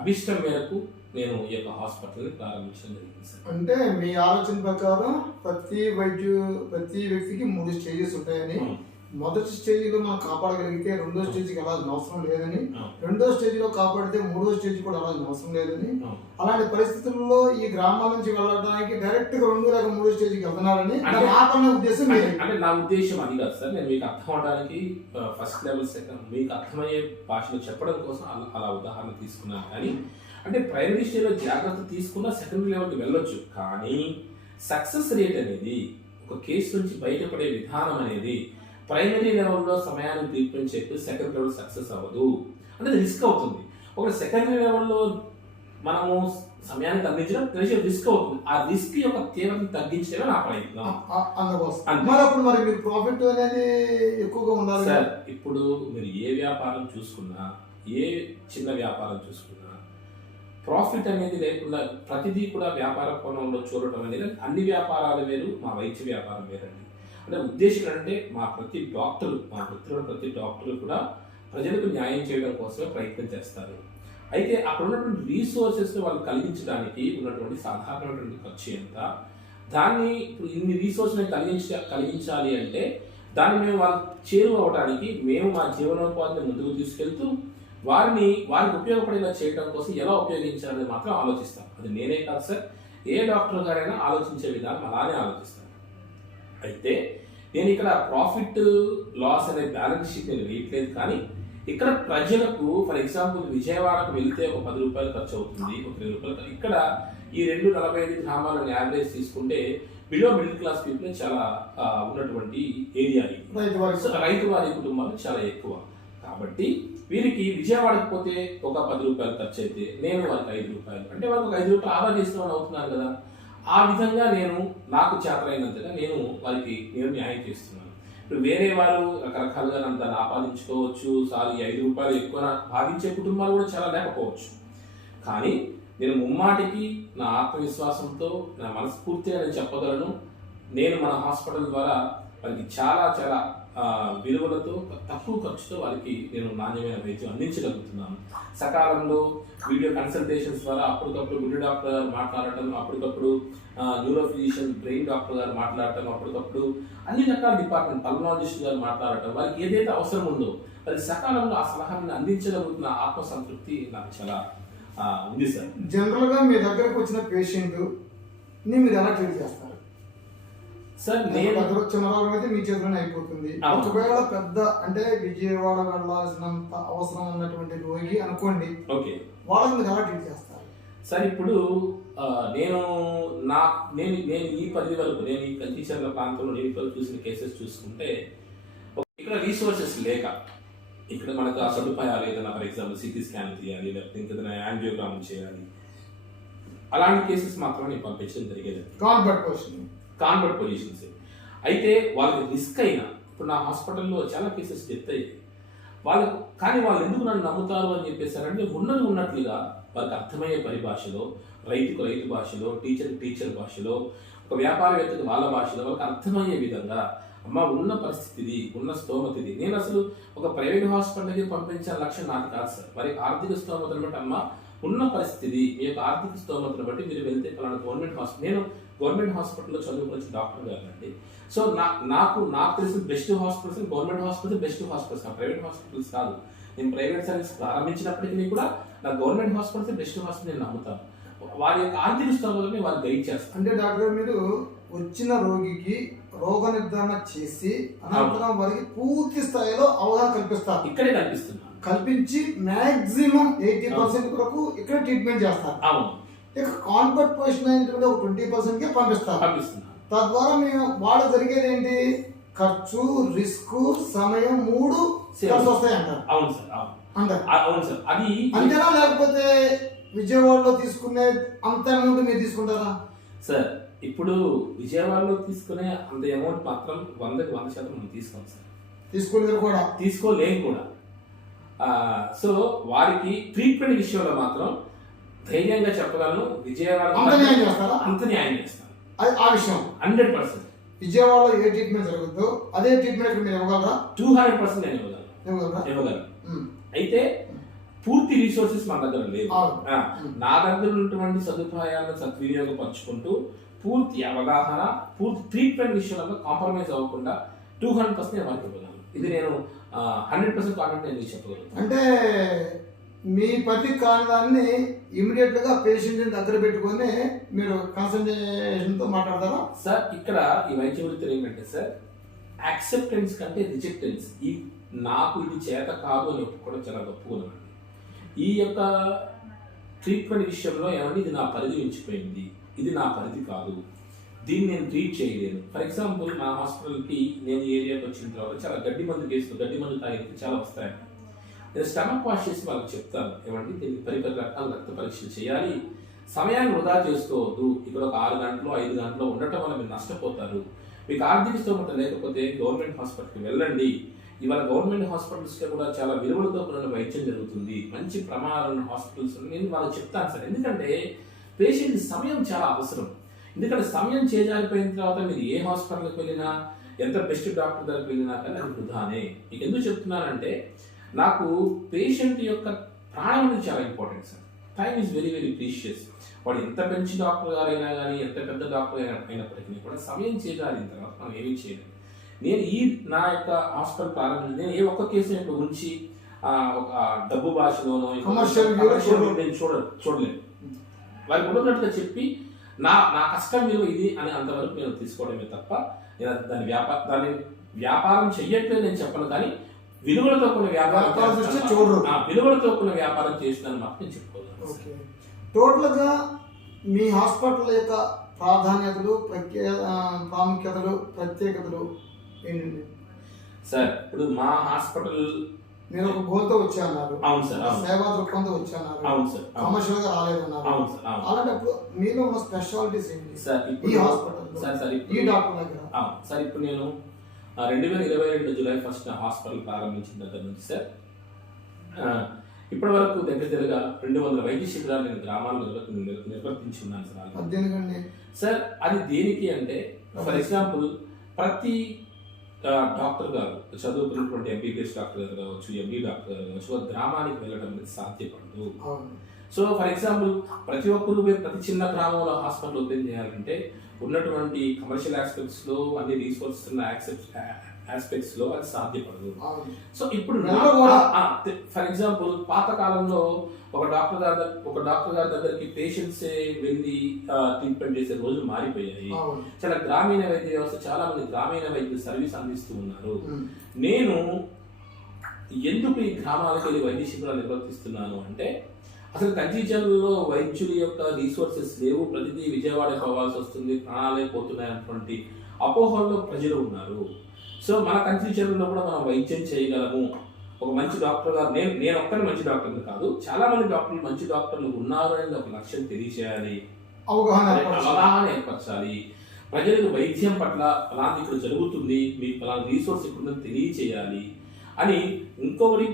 అభిష్టం మేరకు నేను ఈ యొక్క హాస్పిటల్ని ప్రారంభించడం జరిగింది సార్. అంటే మీ ఆలోచన ప్రకారం ప్రతి వ్యక్తికి 3 స్టేజెస్ ఉంటాయని, మొదటి స్టేజ్లో మనం కాపాడగలిగితే రెండో స్టేజ్కి వెళ్ళాల్సిన అవసరం లేదని, అవును. రెండో స్టేజ్లో కాపాడితే మూడో స్టేజ్ కూడా వెళ్ళాల్సిన అవసరం లేదని, అవును. అలాంటి పరిస్థితుల్లో ఈ గ్రామాల నుంచి వెళ్ళడానికి డైరెక్ట్ గా 2 లేక 3 స్టేజ్కి వెళ్తున్నారని అంటే- ఆపన్న ఉద్దేశం అంటే మీది. అంటే నా ఉద్దేశం అది కాదు సార్. నేను మీకు అర్థం అవడానికి ఫస్ట్ లెవెల్ సెకండ్ మీకు అర్థమయ్యే భాషలో చెప్పడం కోసం అలా ఉదాహరణ తీసుకున్నాను. కానీ అంటే ప్రైమరీ స్టేజ్లో జాగ్రత్త తీసుకున్న సెకండరీ లెవెల్కి వెళ్ళొచ్చు. కానీ సక్సెస్ రేట్ అనేది ఒక కేసు నుంచి బయటపడే విధానం అనేది ప్రైమరీ లెవెల్లో సమయాన్ని ట్రీట్మెంట్ చేస్తే సెకండ్ లెవెల్ సక్సెస్ అవ్వదు అనేది రిస్క్ అవుతుంది. ఒక సెకండరీ లెవెల్లో మనము సమయాన్ని తగ్గించడం రిస్క్ అవుతుంది. ఆ రిస్క్ యొక్క తీవ్రతను తగ్గించడమే నా ప్రయత్నం. అందుకోసం మరి అప్పుడు మరి మీరు ప్రాఫిట్ అనేది ఎక్కువగా ఉండాలి సార్. ఇప్పుడు మీరు ఏ వ్యాపారం చూసుకున్నా, ఏ చిన్న వ్యాపారం చూసుకున్నా, ప్రాఫిట్ అనేది లేకుండా ప్రతిదీ కూడా వ్యాపార కోణంలో చూడటం అనేది, అన్ని వ్యాపారాలు వేరు, మా వైద్య వ్యాపారం వేరండి. అంటే ఉద్దేశం అంటే మా ప్రతి డాక్టరు, మా వృత్తిలో ప్రతి డాక్టరు కూడా ప్రజలకు న్యాయం చేయడం కోసమే ప్రయత్నం చేస్తారు. అయితే అక్కడ ఉన్నటువంటి రీసోర్సెస్ని వాళ్ళు కలిగించడానికి ఉన్నటువంటి సాధారణమైనటువంటి ఖర్చు ఎంత, దాన్ని ఇప్పుడు ఇన్ని రీసోర్స్ని కలిగించాలి అంటే దాన్ని మేము వాళ్ళకి చేరువవడానికి మేము మా జీవనోపాధిని ముందుకు తీసుకెళ్తూ వారికి ఉపయోగపడేలా చేయడం కోసం ఎలా ఉపయోగించాలని మాత్రం ఆలోచిస్తాం. అది నేనే కాదు సార్, ఏ డాక్టర్ గారైనా ఆలోచించే విధానం అలానే ఆలోచిస్తాను. అయితే నేను ఇక్కడ ప్రాఫిట్ లాస్ అనే బ్యాలెన్స్ షీట్ నేను వేయట్లేదు. కానీ ఇక్కడ ప్రజలకు ఫర్ ఎగ్జాంపుల్ విజయవాడకు వెళ్తే ఒక 10 రూపాయలు ఖర్చు అవుతుంది, ఒక 20 రూపాయలు. ఇక్కడ ఈ 245 గ్రామాలను యావరేజ్ తీసుకుంటే బిలో మిడిల్ క్లాస్ పీపుల్ చాలా ఉన్నటువంటి ఏరియా, రైతు వారి కుటుంబాలు చాలా ఎక్కువ. కాబట్టి వీరికి విజయవాడకు పోతే ఒక 10 రూపాయలు ఖర్చు అయితే నేను వారికి 5 రూపాయలు అంటే వారికి ఒక 5 రూపాయలు ఆదా చేస్తామని అవుతున్నాను కదా. ఆ విధంగా నేను నాకు చేతనైనంతగా నేను న్యాయం చేస్తున్నాను. ఇప్పుడు వేరే వారు రకరకాలుగా దాన్ని ఆపాదించుకోవచ్చు, సార్ ఈ 5 రూపాయలు ఎక్కువ భావించే కుటుంబాలు కూడా చాలా లేకపోవచ్చు. కానీ నేను ముమ్మాటికి నా ఆత్మవిశ్వాసంతో, నా మనస్ఫూర్తిగా నేను చెప్పగలను, నేను మన హాస్పిటల్ ద్వారా వారికి చాలా చాలా విలువలతో తక్కువ ఖర్చుతో వారికి నేను నాణ్యమైన వైద్యం అందించగలుగుతున్నాను. సకాలంలో వీడియో కన్సల్టేషన్స్ ద్వారా అప్పటికప్పుడు గుడ్డి డాక్టర్ గారు మాట్లాడటం, అప్పటికప్పుడు న్యూరో ఫిజిషియన్ బ్రెయిన్ డాక్టర్ గారు మాట్లాడటం, అప్పటికప్పుడు అన్ని రకాల డిపార్ట్మెంట్ పల్మనాలజిస్ట్ గారు మాట్లాడటం, వారికి ఏదైతే అవసరం ఉందో వారికి సకాలంలో ఆ సలహాన్ని అందించగలుగుతున్న ఆత్మసంతృప్తి నాకు చాలా ఉంది సార్. జనరల్గా మీ దగ్గరకు వచ్చిన పేషెంట్ మీరు ఎలా ట్రీట్ చేస్తారు సార్? నేను చిన్న రోగం అయితే మీ చేతిలోనే అయిపోతుంది. ఒకవేళ పెద్ద అంటే విజయవాడ వెళ్ళాల్సినంత అవసరం ఉన్నటువంటి రోగి అనుకోండి, ఓకే, వాళ్ళని మీరు ఎలా ట్రీట్ చేస్తారు సార్? ఇప్పుడు నేను ఈ పరిధి వరకు నేను ఈ కంచిచర్ల ప్రాంతంలో నేను ఇప్పుడు చూసిన కేసెస్ చూసుకుంటే ఇక్కడ రీసోర్సెస్ లేక, ఇక్కడ మనకు ఆ సదుపాయాలు ఏదైనా ఫర్ ఎగ్జాంపుల్ సిటీ స్కాన్ తీయాలి, లేకపోతే ఇంకేదైనా యాంజియోగ్రామ్ చేయాలి, అలాంటి కేసెస్ మాత్రం నేను పంపించడం జరిగేది. కాన్వర్ట్ పొజిషన్స్ అయితే వాళ్ళకి రిస్క్ అయినా, ఇప్పుడు నా హాస్పిటల్లో చాలా కేసెస్ డెత్ అయ్యాయి వాళ్ళకు. కానీ వాళ్ళు ఎందుకు నన్ను నమ్ముతారు అని చెప్పేసారంటే ఉన్నట్లుగా వాళ్ళకి అర్థమయ్యే పరిభాషలో, రైతుకు రైతు భాషలో, టీచర్ భాషలో, ఒక వ్యాపారవేత్తకు వాళ్ళ భాషలో వాళ్ళకి అర్థమయ్యే విధంగా, అమ్మ ఉన్న పరిస్థితిది, ఉన్న స్తోమతిది. నేను అసలు ఒక ప్రైవేట్ హాస్పిటల్కి పంపించాల లక్ష్యం నాకు కాదు సార్. మరి ఆర్థిక స్తోమతను బట్టి, అమ్మ ఉన్న పరిస్థితి, మీ యొక్క ఆర్థిక స్తోమతను బట్టి మీరు వెళ్తే పలానా గవర్నమెంట్ హాస్పిటల్, నేను గవర్నమెంట్ హాస్పిటల్లో చదువుకుని డాక్టర్ గారు అండి. సో నాకు తెలిసిన best hospitals government hospitals, best hospitals, private hospitals కాదు. నేను ప్రైవేట్ సర్వీస్ ప్రారంభించినప్పటికీ కూడా నా గవర్నమెంట్ హాస్పిటల్స్ బెస్ట్ హాస్పిటల్ నేను నమ్ముతాను. వారి యొక్క ఆర్థిక స్తోమతని వారు గైడ్ చేస్తారు. అంటే డాక్టర్ మీరు వచ్చిన రోగికి రోగ నిర్ధారణ చేసి అనంతరం వారికి పూర్తి స్థాయిలో అవగాహన కల్పిస్తారు. ఇక్కడే కల్పించి మాక్సిమం 80% వరకు ఇక్కడ ట్రీట్మెంట్ చేస్తారు. అవును. ఇక కాన్వర్ట్ పొజిషన్ అయినటువంటి ఒక 20%కే పంపిస్తారు. తద్వారా మేము వాళ్ళు జరిగేది ఏంటి, ఖర్చు, రిస్క్, సమయం 3 కలిసి వస్తాయి అంటారు. అవును సార్, అవును సార్. అది అంతేనా, లేకపోతే విజయవాడలో తీసుకునే అంత అమౌంట్ మీరు తీసుకుంటారా సార్? ఇప్పుడు విజయవాడలో తీసుకునే అంత అమౌంట్ మాత్రం 100% మనం తీసుకోం సార్. తీసుకోలేము కూడా. సో వారికి ట్రీట్మెంట్ విషయంలో మాత్రం ధైర్యంగా చెప్పగలను, విజయవాడ అంత న్యాయం చేస్తాను. ఆ విషయం 100%. విజయవాడలో ఏ ట్రీట్మెంట్ జరుగుతుందో అదే ట్రీట్మెంట్ మీరు ఇవ్వగలరా? 200% నేను ఇవ్వగలను. అయితే పూర్తి రీసోర్సెస్ మన దగ్గర లేవు. నా దగ్గర ఉన్నటువంటి సదుపాయాలను సద్వినియోగపరుచుకుంటూ పూర్తి అవగాహన, పూర్తి ట్రీట్మెంట్ విషయంలో కాంప్రమైజ్ అవ్వకుండా 200% వారికి ఇవ్వగలను. ఇది నేను 100% కాన్ఫిడెంట్ నేను చెప్పగలుగుతాను. అంటే మీ పని కాని దాన్ని ఇమీడియట్ గా పేషెంట్ దగ్గర పెట్టుకొని మీరు కాన్సన్ట్రేషన్ తో మాట్లాడతారా సార్? ఇక్కడ ఈ వైద్య వృత్తిలో ఏంటంటే సార్, యాక్సెప్టెన్స్ కంటే రిజెక్టెన్స్. ఈ నాకు ఇది చేత కాదు అని ఒప్పుకోవడం చాలా గొప్పగున్నామండి. ఈ యొక్క ట్రీట్మెంట్ విషయంలో ఏమంటే ఇది నా పరిధి మించిపోయింది, ఇది నా పరిధి కాదు, దీన్ని నేను ట్రీట్ చేయలేను. ఫర్ ఎగ్జాంపుల్ నా హాస్పిటల్కి నేను ఈ ఏరియాకి వచ్చిన తర్వాత చాలా గడ్డి మందు కేసులు, గడ్డి మందు తాగితే చాలా వస్తాయండి. నేను స్టమక్ వాష్ చేసి వాళ్ళకి చెప్తాను, ఏమంటే దీనికి 10 రకాల రక్త పరీక్షలు చేయాలి, సమయాన్ని వృధా చేసుకోవద్దు, ఇక్కడ ఒక 6 గంటలు 5 గంటలు ఉండటం వల్ల మీరు నష్టపోతారు, మీకు ఆర్థిక స్తోమత లేకపోతే గవర్నమెంట్ హాస్పిటల్కి వెళ్ళండి. ఇవాళ గవర్నమెంట్ హాస్పిటల్స్లో కూడా చాలా విలువలతో కూడిన వైద్యం జరుగుతుంది, మంచి ప్రమాణాలు హాస్పిటల్స్ నేను వాళ్ళకి చెప్తాను సార్. ఎందుకంటే పేషెంట్ సమయం చాలా అవసరం. ఎందుకంటే సమయం చేజారిపోయిన తర్వాత మీరు ఏ హాస్పిటల్కి వెళ్ళినా, ఎంత బెస్ట్ డాక్టర్ దగ్గరికి వెళ్ళినా కానీ అది వృధానే. మీకు ఎందుకు చెప్తున్నానంటే, నాకు పేషెంట్ యొక్క ప్రాణం అనేది చాలా important sir. Time is very very precious. వాడు ఎంత మంచి డాక్టర్ గారైనా కానీ, ఎంత పెద్ద డాక్టర్ అయినప్పటికీ కూడా సమయం చేజారిన తర్వాత మనం ఏమీ చేయలేము. నేను నా యొక్క హాస్పిటల్ ప్రారంభించి నేను ఏ ఒక్క కేసు ఇక్కడ ఉంచి ఒక డబ్బు భాషలోనో నేను చూడలేను. వారికి ఉన్నట్టుగా చెప్పి నా కష్టం విలువ ఇది అని అంతవరకు నేను తీసుకోవడమే తప్ప నేను దాన్ని వ్యాపారం చెయ్యట్లేదు నేను చెప్పను. కానీ విలువలతో కొన్ని విలువలతో కొన్ని వ్యాపారం చేసినాను మాత్రం నేను చెప్పుకోగలను. టోటల్ గా మీ హాస్పిటల్ యొక్క ప్రాధాన్యతలు, ప్రాముఖ్యతలు, ప్రత్యేకతలు ఏంటండి సార్? ఇప్పుడు మా హాస్పిటల్ నేను ఒక గోల్తో వచ్చాన్నారు. అవును సార్. సేవా దృక్పథంతో వచ్చాన్నారు. అవును సార్. కమర్షియల్ గా రాలేదన్నారు. అవును సార్. అలాంటప్పుడు మీలో ఉన్న స్పెషాలిటీస్ ఏంటి సార్ ఈ హాస్పిటల్ ఈ డాక్టర్ దగ్గర? సార్ ఇప్పుడు నేను 2022 జూలై 1 హాస్పిటల్ ప్రారంభించిన దగ్గర నుంచి సార్ ఇప్పటి వరకు దగ్గరగా 200 వైద్య శిబిరాలు నేను గ్రామాల్లో నిర్వర్తించి ఉన్నాను సార్. సార్ అది దేనికి అంటే, ఫర్ ఎగ్జాంపుల్ ప్రతి డాక్టర్ గారు చదువుకున్నటువంటి ఎంబీబీఎస్ డాక్టర్ గారు కావచ్చు, ఎంబీ డాక్టర్ గారు కావచ్చు, గ్రామానికి వెళ్ళడం అనేది సాధ్యపడదు. సో ఫర్ ఎగ్జాంపుల్ ప్రతి ఒక్కరు ప్రతి చిన్న గ్రామంలో హాస్పిటల్ ఓపెన్ చేయాలంటే ఉన్నటువంటి కమర్షియల్ ఆస్పెక్ట్స్ లో, అన్ని రీసోర్సెస్ ఉన్న ఆస్పెక్ట్స్ లో అది సాధ్యపడదు. సో ఇప్పుడు ఫర్ ఎగ్జాంపుల్ పాత కాలంలో ఒక డాక్టర్ గారి దగ్గరికి పేషెంట్స్ వెళ్ళి ట్రీట్మెంట్ చేసే రోజులు మారిపోయాయి. చాలా గ్రామీణ వైద్య వ్యవస్థ, చాలా మంది గ్రామీణ వైద్య సర్వీస్ అందిస్తూ ఉన్నారు. నేను ఎందుకు ఈ గ్రామాలకు వెళ్ళి వైద్య శిబిరాలు నిర్వర్తిస్తున్నాను అంటే, అసలు కంచిచర్లలో వైద్యుల యొక్క రీసోర్సెస్ లేవు, ప్రతిదీ విజయవాడ పోవాల్సి వస్తుంది, ప్రాణాలే పోతున్నాయి అన్నటువంటి అపోహల్లో ప్రజలు ఉన్నారు. సో మన కంచిచర్లలో కూడా మనం వైద్యం చేయగలము. ఒక మంచి డాక్టర్ గారు, నేను ఒక్కరి మంచి డాక్టర్ని కాదు, చాలా మంది డాక్టర్లు మంచి డాక్టర్లు ఉన్నారు అనేది ఒక లక్ష్యం తెలియచేయాలి, అవగాహన ఏర్పరచాలి. ప్రజలకు వైద్యం పట్ల ఫలానా ఇక్కడ జరుగుతుంది, మీకు ఫలానా రీసోర్స్ ఇక్కడ తెలియచేయాలి అని ఇంకొకటి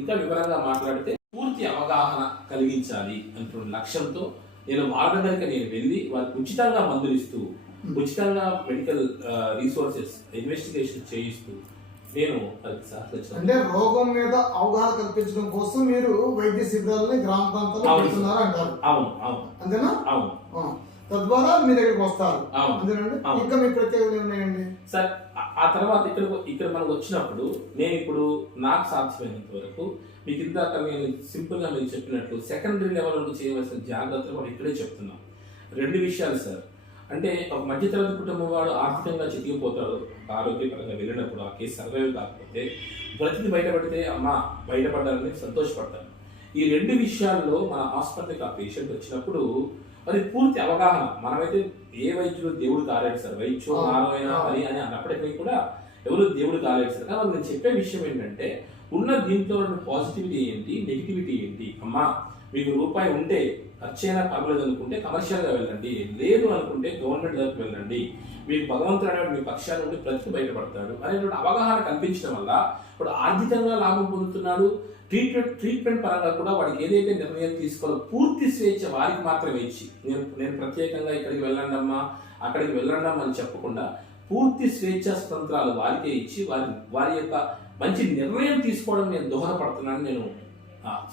ఇంకా వివరంగా మాట్లాడితే పూర్తి అవగాహన కలిగించాలి అనే లక్ష్యంతో నేను వాళ్ళ దగ్గరికి నేను వెళ్ళి వారికి ఉచితంగా మందులు ఇస్తూ, ఉచితంగా మెడికల్ రీసోర్సెస్ ఇన్వెస్టిగేషన్ చేయిస్తూ నేను అంటే రోగం మీద అవగాహన కల్పించడం కోసం మీరు వైద్య శిబిరాలని గ్రామ ప్రాంతాల్లో పెడుతున్నారు అంటారు. అవును అవును అంతేనా? అవును. తద్వారా మీ దగ్గరికి వస్తారు. అంతేనండి. ఇంకా మీ ప్రత్యేకత ఏమున్నాయండి సార్? ఆ తర్వాత ఇక్కడ మనం వచ్చినప్పుడు నేను ఇప్పుడు నాకు సాధ్యమైనంత వరకు మీకు ఇందాక నేను సింపుల్ గా మీకు చెప్పినట్లు సెకండరీ లెవెల్ వరకు చేయవలసిన జాగ్రత్తలు మనం ఇక్కడే చెప్తున్నాం. 2 విషయాలు సార్. అంటే ఒక మధ్యతరగతి కుటుంబం వాడు ఆర్థికంగా చితికిపోతాడు, ఆరోగ్యపరంగా వెళ్ళినప్పుడు ఆ కేసు సర్వైవ్ కాకపోతే బ్రతికి బయటపడితే అమ్మ బయటపడ్డారని సంతోషపడతాను. ఈ 2 విషయాల్లో మన హాస్పిటల్కి ఆ పేషెంట్ వచ్చినప్పుడు మరి పూర్తి అవగాహన. మనమైతే ఏ వైద్యుడు దేవుడు కాలేడు సార్, వైద్యు నారాయణ అని అన్నప్పటికీ కూడా ఎవరు దేవుడు కాలేడు సార్. కానీ నేను చెప్పే విషయం ఏంటంటే, ఉన్న దీంట్లో పాజిటివిటీ ఏంటి, నెగిటివిటీ ఏంటి. అమ్మా మీకు రూపాయి ఉంటే ఖర్చైనా పర్వాలేదు అనుకుంటే కమర్షియల్గా వెళ్ళండి, లేదు అనుకుంటే గవర్నమెంట్ దగ్గరికి వెళ్ళండి, మీకు భగవంతుడు అనేవాడు మీ పక్షాల నుండి ప్రతి బయటపడతాడు అనేటువంటి అవగాహన కల్పించడం వల్ల ఇప్పుడు ఆర్థికంగా లాభం పొందుతున్నాడు. ట్రీట్మెంట్ పరంగా కూడా వాడికి ఏదైతే నిర్ణయం తీసుకోవాలో పూర్తి స్వేచ్ఛ వారికి మాత్రమే ఇచ్చి, నేను ప్రత్యేకంగా ఇక్కడికి వెళ్ళండి అమ్మా అక్కడికి వెళ్ళండి అమ్మా అని చెప్పకుండా పూర్తి స్వేచ్ఛ స్వతంత్రాలు వారికే ఇచ్చి వారి యొక్క మంచి నిర్ణయం తీసుకోవడం నేను దోహదపడుతున్నాను, నేను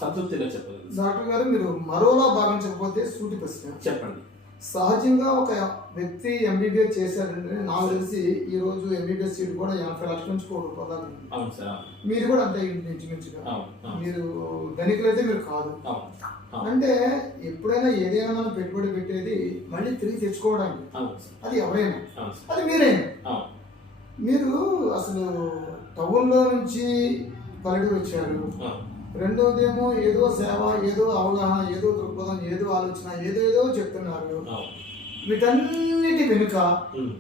సంతృప్తిగా చెప్పగలను. డాక్టర్ గారు, మీరు మరోలా భావించకపోతే సూటి ప్రశ్న చెప్పండి. సహజంగా ఒక వ్యక్తి ఎంబీబీఎస్ చేశారంటే నాకు తెలిసి ఈ రోజు ఎంబీబీఎస్ సీట్ కూడా 50 లక్షల నుంచి ₹1 కోటి దాకా ఉంది. అవును సార్, అవును. మీరు కూడా అంతే ఇంచుమించుగా. అవును, అవును. మీరు ధనికులైతే మీరు కాదు. అవును, అవును. అంటే ఎప్పుడైనా ఏదైనా మనం పెట్టుబడి పెట్టేది మళ్ళీ తిరిగి తెచ్చుకోవడానికి. అవును సార్. అది ఎవరైనా, అవును సార్. అది మీరైనా. అవును. మీరు అసలు టౌన్లో నుంచి పల్లెటూరు వచ్చారు. అవును. రెండోదేమో ఏదో సేవ, ఏదో అవగాహన, ఏదో దృక్పథం, ఏదో ఆలోచన, ఏదో చెప్తున్నారు. అవును. వీటన్నిటి వెనుక ఉమ్.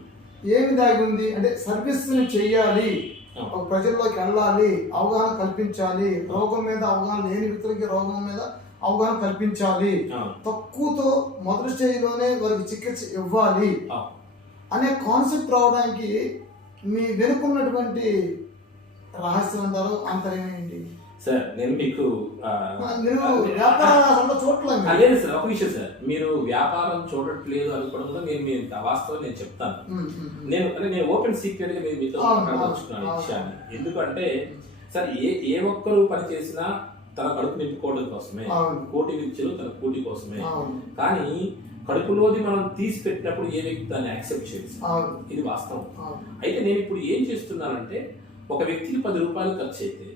ఏమి దాగి ఉంది అంటే సర్వీస్ని చెయ్యాలి, అవును. ఒక ప్రజల్లోకి వెళ్ళాలి, అవగాహన కల్పించాలి, రోగం మీద అవగాహన లేని వ్యక్తులకి రోగం మీద అవగాహన కల్పించాలి, అవును. తక్కువతో మొదటి స్టేజ్లోనే వారికి చికిత్స ఇవ్వాలి అవును. అనే కాన్సెప్ట్ రావడానికి మీ వెనుకున్నటువంటి రహస్యం అంటారు, అంతర్యం ఏంటి? సార్ నేను మీకు మీరు వ్యాపారాలు చూడట్లేదు. లేదు సార్, ఒక విషయం సార్, మీరు వ్యాపారం చూడట్లేదు అనుకోవడం కూడా నేను వాస్తవం నేను చెప్తాను. నేను ఓపెన్ సీక్రెట్ గా నేను మీతో మాట్లాడుతున్నాను ఈ విషయాన్ని. ఎందుకంటే సార్ ఏ ఒక్కరు పని చేసినా తన కడుపు నింపుకోవడం కోసమే, కోటి విద్యలు తన కూటి కోసమే. కానీ కడుపులోది మనం తీసి పెట్టినప్పుడు ఏ వ్యక్తి దాన్ని యాక్సెప్ట్ చేసి, ఇది వాస్తవం. అయితే నేను ఇప్పుడు ఏం చేస్తున్నానంటే, ఒక వ్యక్తికి ₹10 ఖర్చు అయితే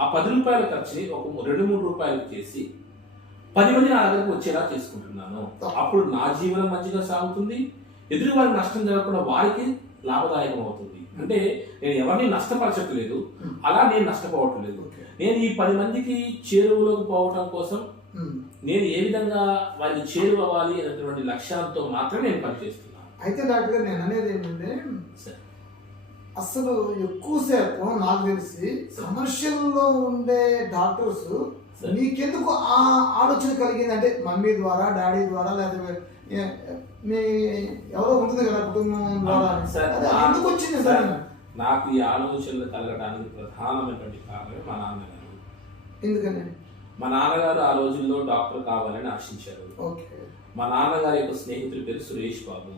ఆ ₹10 ఖర్చుని ఒక ₹2-3 చేసి 10 మంది నా దగ్గరకు వచ్చేలా చేసుకుంటున్నాను. అప్పుడు నా జీవనం మంచిగా సాగుతుంది, ఎదురు వారికి నష్టం జరగకుండా వారికి లాభదాయకం అవుతుంది. అంటే నేను ఎవరిని నష్టపరచట్లేదు, అలా నేను నష్టపోవట్లేదు. నేను ఈ 10 మందికి చేరువలోకి పోవటం కోసం నేను ఏ విధంగా వారికి చేరువవ్వాలి అనేటువంటి లక్ష్యాలతో మాత్రమే నేను పనిచేస్తున్నాను. అయితే డాక్టర్ గారు నేను అనేది ఏంటంటే, అసలు ఎక్కువసేపు నాకు తెలిసి కమర్షియల్లో ఉండే డాక్టర్స్ నీకెందుకు ఆ ఆలోచన కలిగింది అంటే మమ్మీ ద్వారా, డాడీ ద్వారా, లేదా మీ ఎవరో ఉంటుంది కదా కుటుంబం ద్వారా, ఎందుకు వచ్చింది సార్? నాకు ఈ ఆలోచనలు కలగడానికి ప్రధానమైనటువంటి కారణమే మా నాన్నగారు. ఎందుకని? మా నాన్నగారు ఆ రోజుల్లో డాక్టర్ కావాలని ఆశించారు. మా నాన్నగారి యొక్క స్నేహితుడి పేరు సురేష్ బాబు.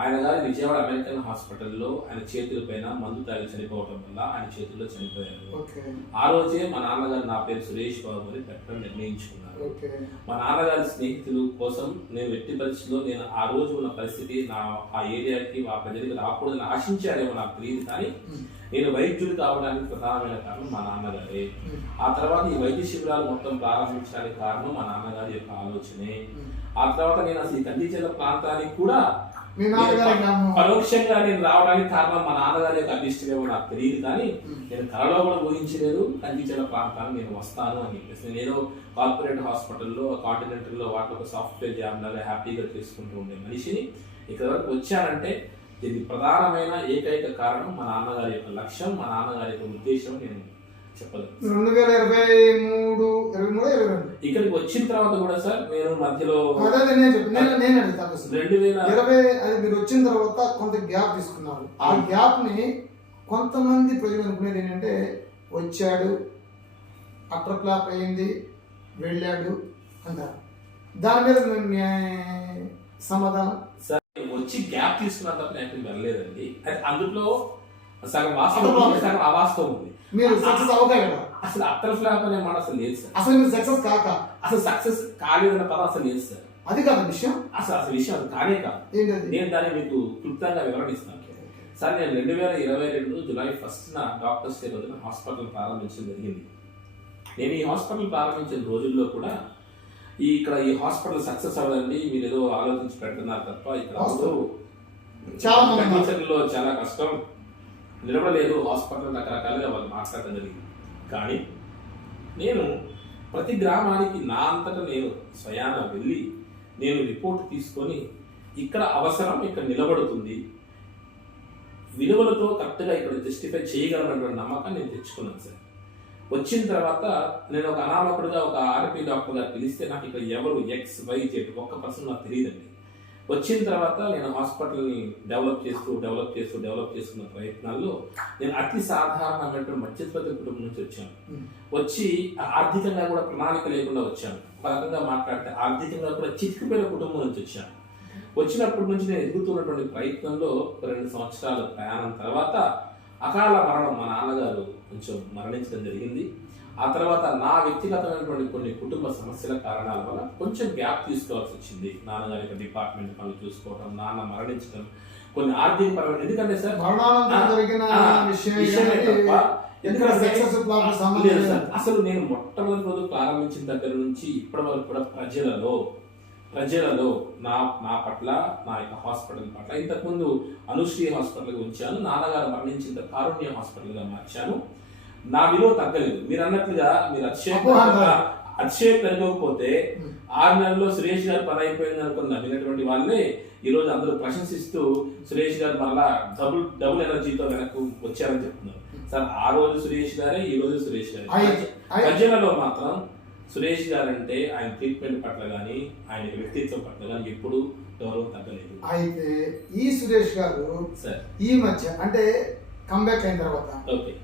ఆయన గారు విజయవాడ అమెరికన్ హాస్పిటల్లో ఆయన చేతుల పైన మందు తాగి చనిపోవడం వల్ల ఆయన చేతుల్లో చనిపోయారు. ఆ రోజే మా నాన్నగారు నా పేరు సురేష్ బాబు అని పెట్టడం నిర్ణయించుకున్నారు. మా నాన్నగారి స్నేహితులు కోసం నేను ఎట్టి పరిస్థితుల్లో నేను ఆ రోజు ఉన్న పరిస్థితి ఆ ఏరియాకి ఆ ప్రజలకి రాకూడదని ఆశించారేమో నాకు తెలియదు. కానీ నేను వైద్యుడు కావడానికి ప్రధానమైన కారణం మా నాన్నగారే. ఆ తర్వాత ఈ వైద్య శిబిరాలు మొత్తం ప్రారంభించడానికి కారణం మా నాన్నగారి యొక్క ఆలోచనే. ఆ తర్వాత నేను అసలు ఈ కందిచెర్ల ప్రాంతానికి కూడా పరోక్షంగా నేను రావడానికి కారణం మా నాన్నగారి యొక్క అభిష్టమేమో నాకు తెలియదు. కానీ నేను కళలో కూడా ఊహించలేదు కందిచెర్ల ప్రాంతానికి నేను వస్తాను అని చెప్పేసి. నేను ఏదో కార్పొరేట్ హాస్పిటల్లో, కాంటినెంటల్లో వాటి ఒక సాఫ్ట్వేర్ జాబ్ లాగా హ్యాపీగా చేసుకుంటూ ఉండే మనిషిని ఇక్కడ వరకు వచ్చానంటే దీనికి ప్రధానమైన ఏకైక కారణం మా నాన్నగారి యొక్క లక్ష్యం, మా నాన్నగారి యొక్క ఉద్దేశం నేను చెప్పలేదు. 2023 ఇక్కడికి వచ్చిన తర్వాత కూడా సార్ నేను మధ్యలో 2020 మీరు వచ్చిన తర్వాత కొంత గ్యాప్ తీసుకున్నారు. ఆ గ్యాప్ ని కొంతమంది ప్రజలు అనుకునేది ఏంటంటే, వచ్చాడు అట్టర్ ఫ్లాప్ అయింది వెళ్ళాడు అంటారు. దాని మీద సమాధానం? సార్ వచ్చి గ్యాప్ తీసుకున్న తప్ప నేను వెళ్ళలేదండి. అందులో సగం వాస్తవం, సగం అవాస్తవం ఉంది. మీరు సక్సెస్ అవుతాయి కదా, అసలు అట్టర్ ఫ్లాప్ అనే మాట అసలు లేదు సార్. అసలు మీరు సక్సెస్ కాక అసలు సక్సెస్ కాలేదన్న పదం అసలు లేదు సార్. అది కాదు విషయం. అసలు విషయం అది కానే కాదు. నేను దాన్ని మీకు క్లుప్తంగా వివరణిస్తాను సార్. నేను 2022 జూలై 1న డాక్టర్స్ డే రోజున హాస్పిటల్ ప్రారంభించడం జరిగింది. నేను ఈ హాస్పిటల్ ప్రారంభించిన రోజుల్లో కూడా ఇక్కడ ఈ హాస్పిటల్ సక్సెస్ అవ్వదండి, మీరు ఏదో ఆలోచించి పెడుతున్నారు తప్ప ఇక్కడ చాలా కష్టం, నిలబడలేదు హాస్పిటల్, రకరకాలుగా వాళ్ళు మాట్లాడటం జరిగింది. కానీ నేను ప్రతి గ్రామానికి నా అంతటా నేను స్వయాన వెళ్ళి నేను రిపోర్ట్ తీసుకొని ఇక్కడ అవసరం ఇక్కడ నిలబడుతుంది, విలువలతో కరెక్ట్గా ఇక్కడ జస్టిఫై చేయగలనటువంటి నమ్మకాన్ని నేను తెచ్చుకున్నాను సార్. వచ్చిన తర్వాత నేను ఒక అనామకుడుగా ఒక ఆర్పీ డాక్టర్ గారు పిలిస్తే నాకు ఇక్కడ ఎవరు XYZ ఒక్క పర్సన్ నాకు తెలియదండి. వచ్చిన తర్వాత నేను హాస్పిటల్ని డెవలప్ చేస్తున్న ప్రయత్నాల్లో నేను అతి సాధారణమైనటువంటి మధ్యతరగతి కుటుంబం నుంచి వచ్చాను. వచ్చి ఆర్థికంగా కూడా ప్రణాళిక లేకుండా వచ్చాను. ఒక రకంగా మాట్లాడితే ఆర్థికంగా కూడా చితికిపోయిన కుటుంబం నుంచి వచ్చాను. వచ్చినప్పటి నుంచి నేను ఎదుగుతున్నటువంటి ప్రయత్నంలో 2 సంవత్సరాల ప్రయాణం తర్వాత అకాల మరణం, మా నాన్నగారు కొంచెం మరణించడం జరిగింది. ఆ తర్వాత నా వ్యక్తిగతమైనటువంటి కొన్ని కుటుంబ సమస్యల కారణాల వల్ల కొంచెం గ్యాప్ తీసుకోవాల్సి వచ్చింది. నాన్నగారి యొక్క డిపార్ట్మెంట్ పనులు చూసుకోవడం, నాన్న మరణించడం, కొన్ని ఆర్థిక పరమైన, ఎందుకంటే సార్ మరణానంతరం జరిగిన విషయమే తప్ప లేదు సార్. అసలు నేను మొట్టమొదటి రోజు ప్రారంభించిన దగ్గర నుంచి ఇప్పటి వరకు కూడా ప్రజలలో నా పట్ల, నా యొక్క హాస్పిటల్ పట్ల, ఇంతకుముందు అనుశ్రీ హాస్పిటల్గా ఉంచాను, నాన్నగారు మరణించిన కారుణ్య హాస్పిటల్గా మార్చాను. నా విలువ తగ్గలేదు. మీరు అన్నట్లుగా మీరు అతిశయం పెరగకపోతే 6 నెలల్లో సురేష్ గారు పని అయిపోయింది అనుకుని నమ్మినటువంటి వాళ్ళే ఈ రోజు అందరూ ప్రశంసిస్తూ సురేష్ గారు మళ్ళా డబుల్ ఎనర్జీతో వెనక్కు వచ్చారని చెప్తున్నారు సార్. ఆ రోజు సురేష్ గారే, ఈ రోజు సురేష్ గారే. ప్రజలలో మాత్రం సురేష్ గారు అంటే ఆయన ట్రీట్మెంట్ పట్ల కానీ, ఆయన వ్యక్తిత్వం పట్ల కానీ ఎప్పుడు గౌరవం తగ్గలేదు. అయితే ఈ సురేష్ గారు సార్ ఈ మధ్య అంటే కంబ్యాక్ అయిన తర్వాత ఓకే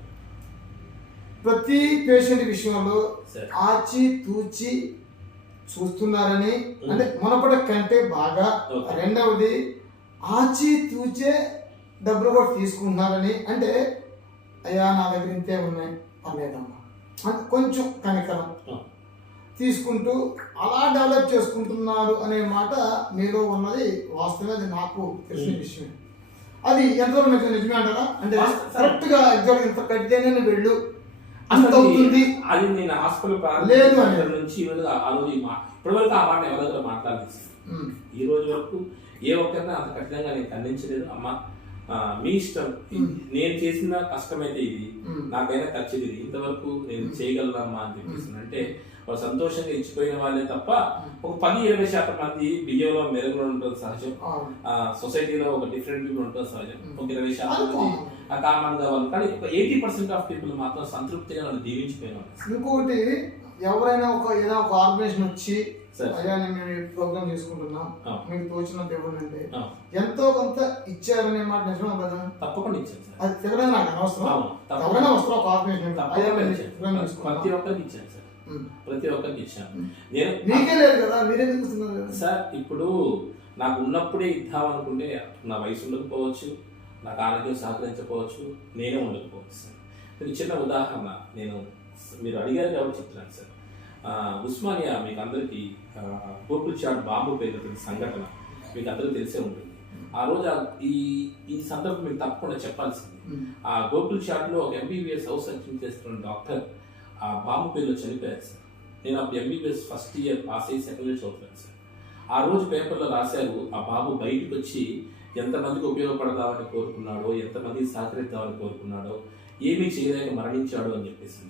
ప్రతి పేషెంట్ విషయంలో ఆచి తూచి చూస్తున్నారని, అంటే మునపటి కంటే బాగా. రెండవది ఆచి తూచే డబ్బులు కూడా తీసుకుంటున్నారని, అంటే అయ్యా నా దగ్గర ఇంతే ఉన్నాయి పర్లేదమ్మా అంటే కొంచెం కనికరం తీసుకుంటూ అలా డెవలప్ చేసుకుంటున్నారు అనే మాట మీలో ఉన్నది వాస్తవమే. అది నాకు తెలిసిన విషయం. అది ఎంతవరకు నిజమే అంటారా? అంటే కరెక్ట్ గా ఎగ్జామ్ ఇంత కడితేనే వెళ్ళు అవుతుంది. అది నేను హాస్పిటల్ లేదు నుంచి ఆ రోజు ఇప్పటి వరకు ఆ మాట ఎవరి దగ్గర మాట్లాడలేదు. ఈ రోజు వరకు ఏ ఒక్కరిని అంత కఠినంగా నేను ఖండించలేదు. అమ్మ మీ ఇష్టం, నేను చేసిన కష్టమైతే ఇది, నాకైనా ఖర్చు ఇది, ఇంతవరకు నేను చేయగలనమ్మా అని చెప్పేసి అంటే వాళ్ళు సంతోషంగా ఇచ్చిపోయిన వాళ్ళే తప్ప ఒక 10-20% మంది బియ్యంలో మెరుగులు ఉంటుంది సహజం, సొసైటీలో ఒక డిఫరెంట్ పీపుల్ ఉంటుంది సహజం, ఒక 20% మంది కామన్ గా వాళ్ళు, కానీ ఒక 80% ఆఫ్ పీపుల్ మాత్రం సంతృప్తిగా వాళ్ళు దీవించిపోయిన వాళ్ళు. ఇంకొకటి ఎవరైనా ఏదైనా ఒక ఆర్గనైజేషన్ వచ్చి అయ్యా నేను ప్రోగ్రామ్ చేసుకుంటున్నాం మీకు తోచినంత ఇవ్వండి ఎంతో కొంత ఇచ్చారనే మాట నిజమా కదా? తప్పకుండా ఇచ్చాను సార్. అది తిరగడం నాకు అనవసరం. ఎవరైనా వస్తారు ఒక ఆర్గనైజేషన్ ప్రతి ఒక్కరికి ఇచ్చాను సార్, ప్రతి ఒక్కరికి ఇచ్చాను. నేను మీకే లేదు కదా, మీరే చూస్తున్నారు సార్. ఇప్పుడు నాకు ఉన్నప్పుడే ఇద్దాం అనుకుంటే నా వయసు ఉండకపోవచ్చు, నాకు ఆరోగ్యం సహకరించకపోవచ్చు, నేనే ఉండకపోవచ్చు సార్. నేను చిన్న ఉదాహరణ మీరు అడిగారు కాబట్టి చెప్తున్నాను సార్. ఉస్మానియా మీకు అందరికీ గోకుల్ చాట్ బాంబు పేరుటువంటి సంఘటన మీకు అందరూ తెలిసే ఉంటుంది. ఆ రోజు ఈ సందర్భం మీకు తప్పకుండా చెప్పాల్సింది. ఆ గోకుల్ చాట్లో ఒక MBBS హౌస్ సర్జన్ చేస్తున్న డాక్టర్ ఆ బాంబు పేరులో చనిపోయారు సార్. నేను అప్పుడు MBBS ఫస్ట్ ఇయర్ పాస్ అయ్యి సెకండ్ ఇయర్ చదువుతాను సార్. ఆ రోజు పేపర్లో రాశారు, ఆ బాబు బయటకు వచ్చి ఎంతమందికి ఉపయోగపడదామని కోరుకున్నాడో, ఎంతమందికి సహకరిద్దామని కోరుకున్నాడో, ఏమీ చేయలేక మరణించాడు అని చెప్పేసి.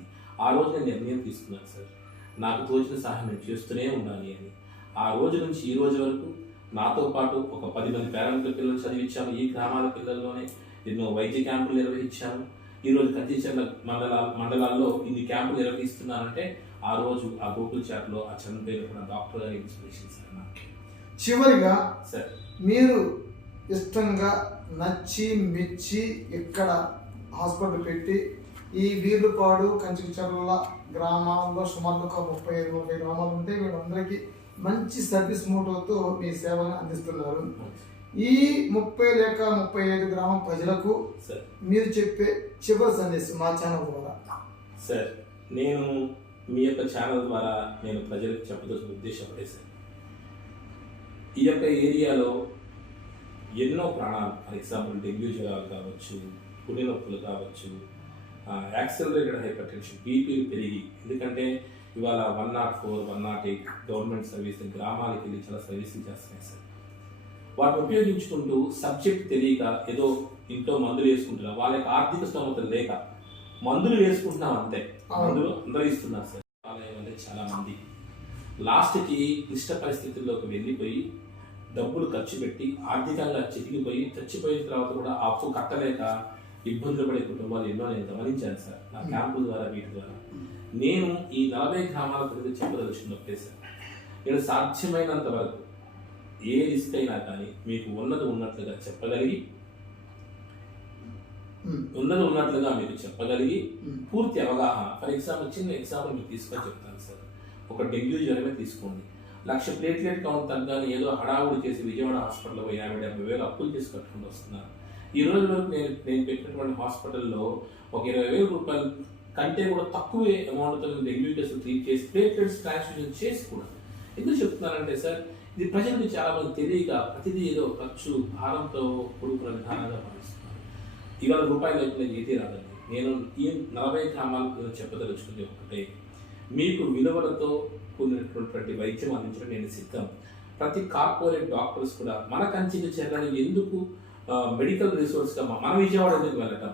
ఆ రోజు నేను నిర్ణయం తీసుకున్నాను సార్, నాకు తోచిన సహాయం నేను చేస్తూనే ఉండాలి అని. ఆ రోజు నుంచి ఈ రోజు వరకు నాతో పాటు ఒక 10 మంది పేరెంట్ల పిల్లలు చదివించాను. ఈ గ్రామాల పిల్లల్లోనే ఎన్నో వైద్య క్యాంపులు నిర్వహించాను. ఈరోజు కంచిచర్ల మండలాల్లో ఇన్ని క్యాంపులు నిర్వహిస్తున్నానంటే ఆ రోజు ఆ గోకుల్ చాట్లో ఆ చనిపోయిన డాక్టర్ గారి ఇన్స్పిరేషన్ సార్ నాకు. చివరిగా సార్ మీరు ఇష్టంగా నచ్చి మెచ్చి ఇక్కడ హాస్పిటల్ పెట్టి ఈ వీర్లుపాడు కంచిచర్ల గ్రామాల్లో సుమారు ఒక 35-40 గ్రామాలు ఉంటే వీళ్ళందరికీ మంచి సర్వీస్ మోటోతో మీ సేవను అందిస్తున్నారు. ఈ 30 లేక 35 గ్రామం ప్రజలకు మీరు చెప్పే చివరి సందేశం మా ఛానల్ ద్వారా. సార్ నేను మీ యొక్క ఛానల్ ద్వారా నేను ప్రజలకు చెప్పదలసిన ఉద్దేశం అదే సార్. ఈ యొక్క ఏరియాలో ఎన్నో ప్రాణాలు, ఫర్ ఎగ్జాంపుల్ డెంగ్యూ జ్వరాలు కావచ్చు, గుండె నొప్పులు కావచ్చు, యాక్సిలరేటెడ్ హైపర్ టెన్షన్, బీపీలు పెరిగి, ఎందుకంటే ఇవాళ 104, 108 గవర్నమెంట్ సర్వీస్ గ్రామాలకు వెళ్ళి చాలా సర్వీసులు చేస్తున్నాయి సార్. వాటిని ఉపయోగించుకుంటూ సబ్జెక్ట్ తెలియక ఏదో ఇంట్లో మందులు వేసుకుంటున్నాం, వాళ్ళ యొక్క ఆర్థిక స్తోమతలు లేక మందులు వేసుకుంటున్నాం అంతే. మందులు అందరూ ఇస్తున్నారు సార్. అంటే చాలా మంది లాస్ట్కి క్లిష్ట పరిస్థితుల్లోకి వెళ్ళిపోయి డబ్బులు ఖర్చు పెట్టి ఆర్థికంగా చితికిపోయి చచ్చిపోయిన తర్వాత కూడా ఆ అప్పు కట్టలేక ఇబ్బందులు పడే కుటుంబాలు ఎన్నో నేను గమనించాను సార్ నా క్యాంపుల ద్వారా, వీటి ద్వారా. నేను ఈ 40 గ్రామాల గురించి చెప్పదలుచుకున్న ఒకే సార్, నేను సాధ్యమైనంత వరకు ఏ రిస్క్ అయినా కానీ మీకు ఉన్నట్లుగా చెప్పగలిగి మీకు చెప్పగలిగి పూర్తి అవగాహన. ఫర్ ఎగ్జాంపుల్ చిన్న ఎగ్జాంపుల్ మీకు తీసుకొని చెప్తాను సార్. ఒక డెంగ్యూ జ్వరమే తీసుకోండి, 1,00,000 ప్లేట్లెట్ కౌంట్ తగ్గాని ఏదో హడావుడి చేసి విజయవాడ హాస్పిటల్లో 50-70 వేలు అప్పులు చేసి కట్టుకుంటూ వస్తున్నారు. ఈ రోజు వరకు నేను పెట్టినటువంటి హాస్పిటల్లో ఒక 20,000 రూపాయలు కంటే కూడా తక్కువే అమౌంట్తో డెంగ్యూ కేసులు ట్రీట్ చేసి ప్లేట్లెట్స్ ట్రాన్స్ఫ్యూజన్ చేసి కూడా. ఎందుకు చెప్తున్నానంటే సార్, ఇది ప్రజలకు చాలా మంది తెలియక ప్రతిదీ ఏదో ఖర్చు భారంతో కూడుకున్న విధానంగా భావిస్తున్నారు. ఇవాళ రూపాయలు అయితే ఏదీ రాదండి. నేను ఈ 40 గ్రామాలకు చెప్పదలుచుకుంది ఒకటే, మీకు విలువలతో కూడినటువంటి వైద్యం అందించడం నేను సిద్ధం. ప్రతి కార్పొరేట్ డాక్టర్స్ కూడా మన కంచికి చేరడానికి ఎందుకు మెడికల్ రిసోర్స్గా మన విజయవాడ ఎందుకు వెళ్ళటం,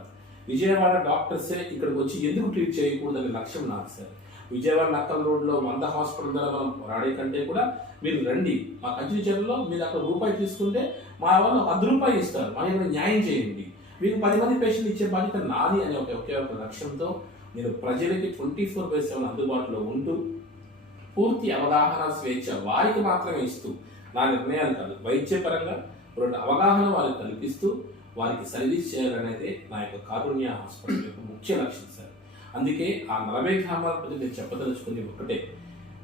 విజయవాడ డాక్టర్సే ఇక్కడికి వచ్చి ఎందుకు ట్రీట్ చేయకూడదనే లక్ష్యం నాకు సార్. విజయవాడ నక్కల్ రోడ్లో 100 హాస్పిటల్ ద్వారా మనం పోరాడే కంటే కూడా మీరు రండి మా కంచిలో, మీరు అక్కడ రూపాయి తీసుకుంటే మా వాళ్ళు 100 రూపాయలు ఇస్తారు, మా ఇక్కడ న్యాయం చేయండి, మీకు 10 మంది పేషెంట్లు ఇచ్చే బాధ్యత నాది అనే ఒకే ఒక లక్ష్యంతో నేను ప్రజలకి 24/7 అందుబాటులో ఉంటూ పూర్తి అవగాహన స్వేచ్ఛ వారికి మాత్రమే ఇస్తూ, నా నిర్ణయాలు కాదు, వైద్యపరంగా అవగాహన వారికి కల్పిస్తూ వారికి సర్వీస్ చేయాలనేదే నా యొక్క కారుణ్య హాస్పిటల్ యొక్క ముఖ్య లక్ష్యం సార్. అందుకే ఆ 40 గ్రామాల ప్రతి నేను చెప్పదలుచుకుంది ఒకటే,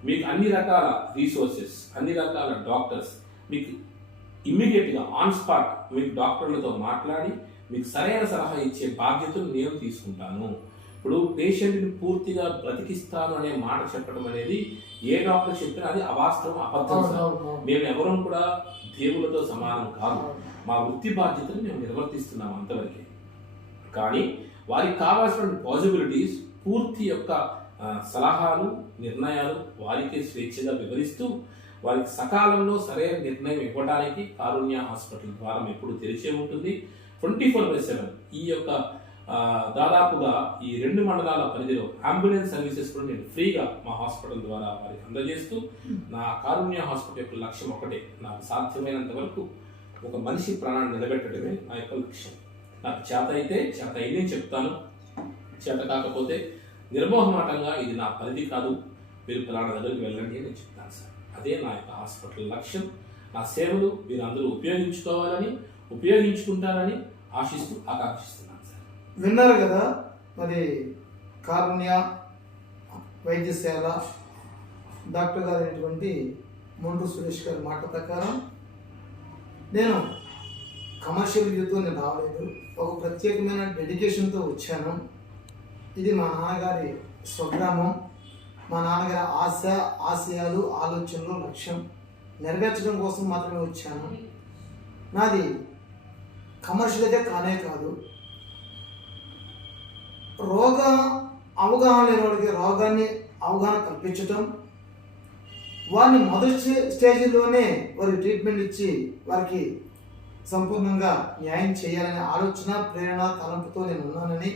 మీకు అన్ని రకాల రీసోర్సెస్, అన్ని రకాల డాక్టర్స్, మీకు ఇమ్మీడియట్గా ఆన్ స్పాట్ మీకు డాక్టర్లతో మాట్లాడి మీకు సరైన సలహా ఇచ్చే బాధ్యతను నేను తీసుకుంటాను. ఇప్పుడు పేషెంట్ని పూర్తిగా బ్రతికిస్తాను అనే మాట చెప్పడం అనేది ఏ డాక్టర్ చెప్పినా అది అవాస్తవం, అబద్ధం సార్. మేము ఎవరూ కూడా దేవులతో సమానం కాదు. మా వృత్తి బాధ్యతను మేము నిర్వర్తిస్తున్నాము అంతవరకే. కానీ వారికి కావాల్సిన పాసిబిలిటీస్, పూర్తి యొక్క సలహాలు, నిర్ణయాలు వారికే స్వేచ్ఛగా వివరిస్తూ వారికి సకాలంలో సరైన నిర్ణయం ఇవ్వడానికి కారుణ్య హాస్పిటల్ ద్వారం ఎప్పుడు తెరిచే ఉంటుంది. 24/7 ఈ యొక్క దాదాపుగా ఈ 2 మండలాల పరిధిలో అంబులెన్స్ సర్వీసెస్ కూడా నేను ఫ్రీగా మా హాస్పిటల్ ద్వారా వారికి అందజేస్తూ, నా కారుణ్య హాస్పిటల్ యొక్క లక్ష్యం ఒకటే, నాకు సాధ్యమైనంత వరకు ఒక మనిషి ప్రాణాన్ని నిలబెట్టడమే నా యొక్క లక్ష్యం. నాకు చేత అయితే చెప్తాను, చేత కాకపోతే నిర్మోహమాటంగా ఇది నా పరిధి కాదు, మీరు ప్రాణ దగ్గరికి వెళ్ళండి అని చెప్తాను సార్. అదే నా యొక్క హాస్పిటల్ లక్ష్యం. నా సేవలు మీరు అందరూ ఉపయోగించుకుంటారని ఆకాంక్షిస్తున్నాను సార్. విన్నారు కదా మరి కారుణ్య వైద్యశాల డాక్టర్ గారు అయినటువంటి మొండ్రు సురేష్ గారి మాట ప్రకారం నేను కమర్షియల్ వ్యూతో నేను రావలేదు, ఒక ప్రత్యేకమైన డెడికేషన్తో వచ్చాను. ఇది మా నాన్నగారి స్వగ్రామం, మా నాన్నగారి ఆశయాలు, ఆలోచనలు, లక్ష్యం నెరవేర్చడం కోసం మాత్రమే వచ్చాను. నాది కమర్షియల్ అయితే కానే కాదు. రోగ అవగాహన లేని వాడికి రోగాన్ని అవగాహన కల్పించటం, వారిని మొదటి స్టేజ్లోనే వారికి ట్రీట్మెంట్ ఇచ్చి వారికి సంపూర్ణంగా న్యాయం చేయాలనే ఆలోచన, ప్రేరణ, తలంపుతో నేను ఉన్నానని,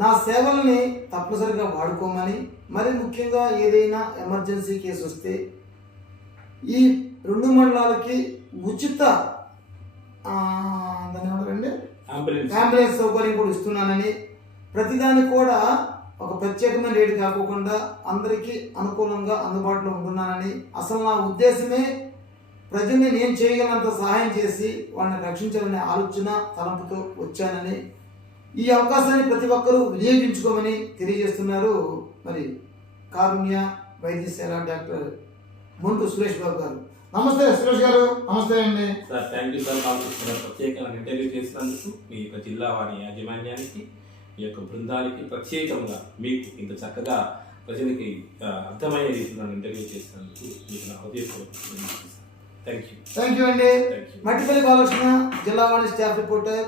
నా సేవల్ని తప్పనిసరిగా వాడుకోమని, మరి ముఖ్యంగా ఏదైనా ఎమర్జెన్సీ కేసు వస్తే ఈ 2 మండలాలకి ఉచిత అంబులెన్స్ సౌకర్యం కూడా ఇస్తున్నానని, ప్రతిదానికి కూడా ఒక ప్రత్యేకమైన రేటు కాకుండా అందరికీ అనుకూలంగా అందుబాటులో ఉంటున్నానని, అసలు నా ఉద్దేశమే ప్రజల్ని నేను చేయగలంత సహాయం చేసి వాళ్ళని రక్షించాలనే ఆలోచన, తలంపుతో వచ్చానని, ఈ అవకాశాన్ని ప్రతి ఒక్కరూ వినియోగించుకోమని తెలియజేస్తున్నారు మరి కారుణ్య వైద్యశాల డాక్టర్ మొండ్రు సురేష్ బాబు గారు. నమస్తే సురేష్ గారు. నమస్తే అండి సార్. Thank you sir. ప్రత్యేకంగా ఇంటర్వ్యూ చేసినందుకు మీ యొక్క జిల్లా వారి యాజమాన్యానికి, మీ యొక్క బృందానికి ప్రత్యేకంగా మీకు ఇంత చక్కగా ప్రజలకి అర్థమయ్యే రీతిలో ఇంటర్వ్యూ చేసినందుకు మీకు నా హృదయపూర్వక థ్యాంక్ యూ అండి. మట్టిపల్లి బాలకృష్ణ, జిల్లా వాణి స్టాఫ్ రిపోర్టర్.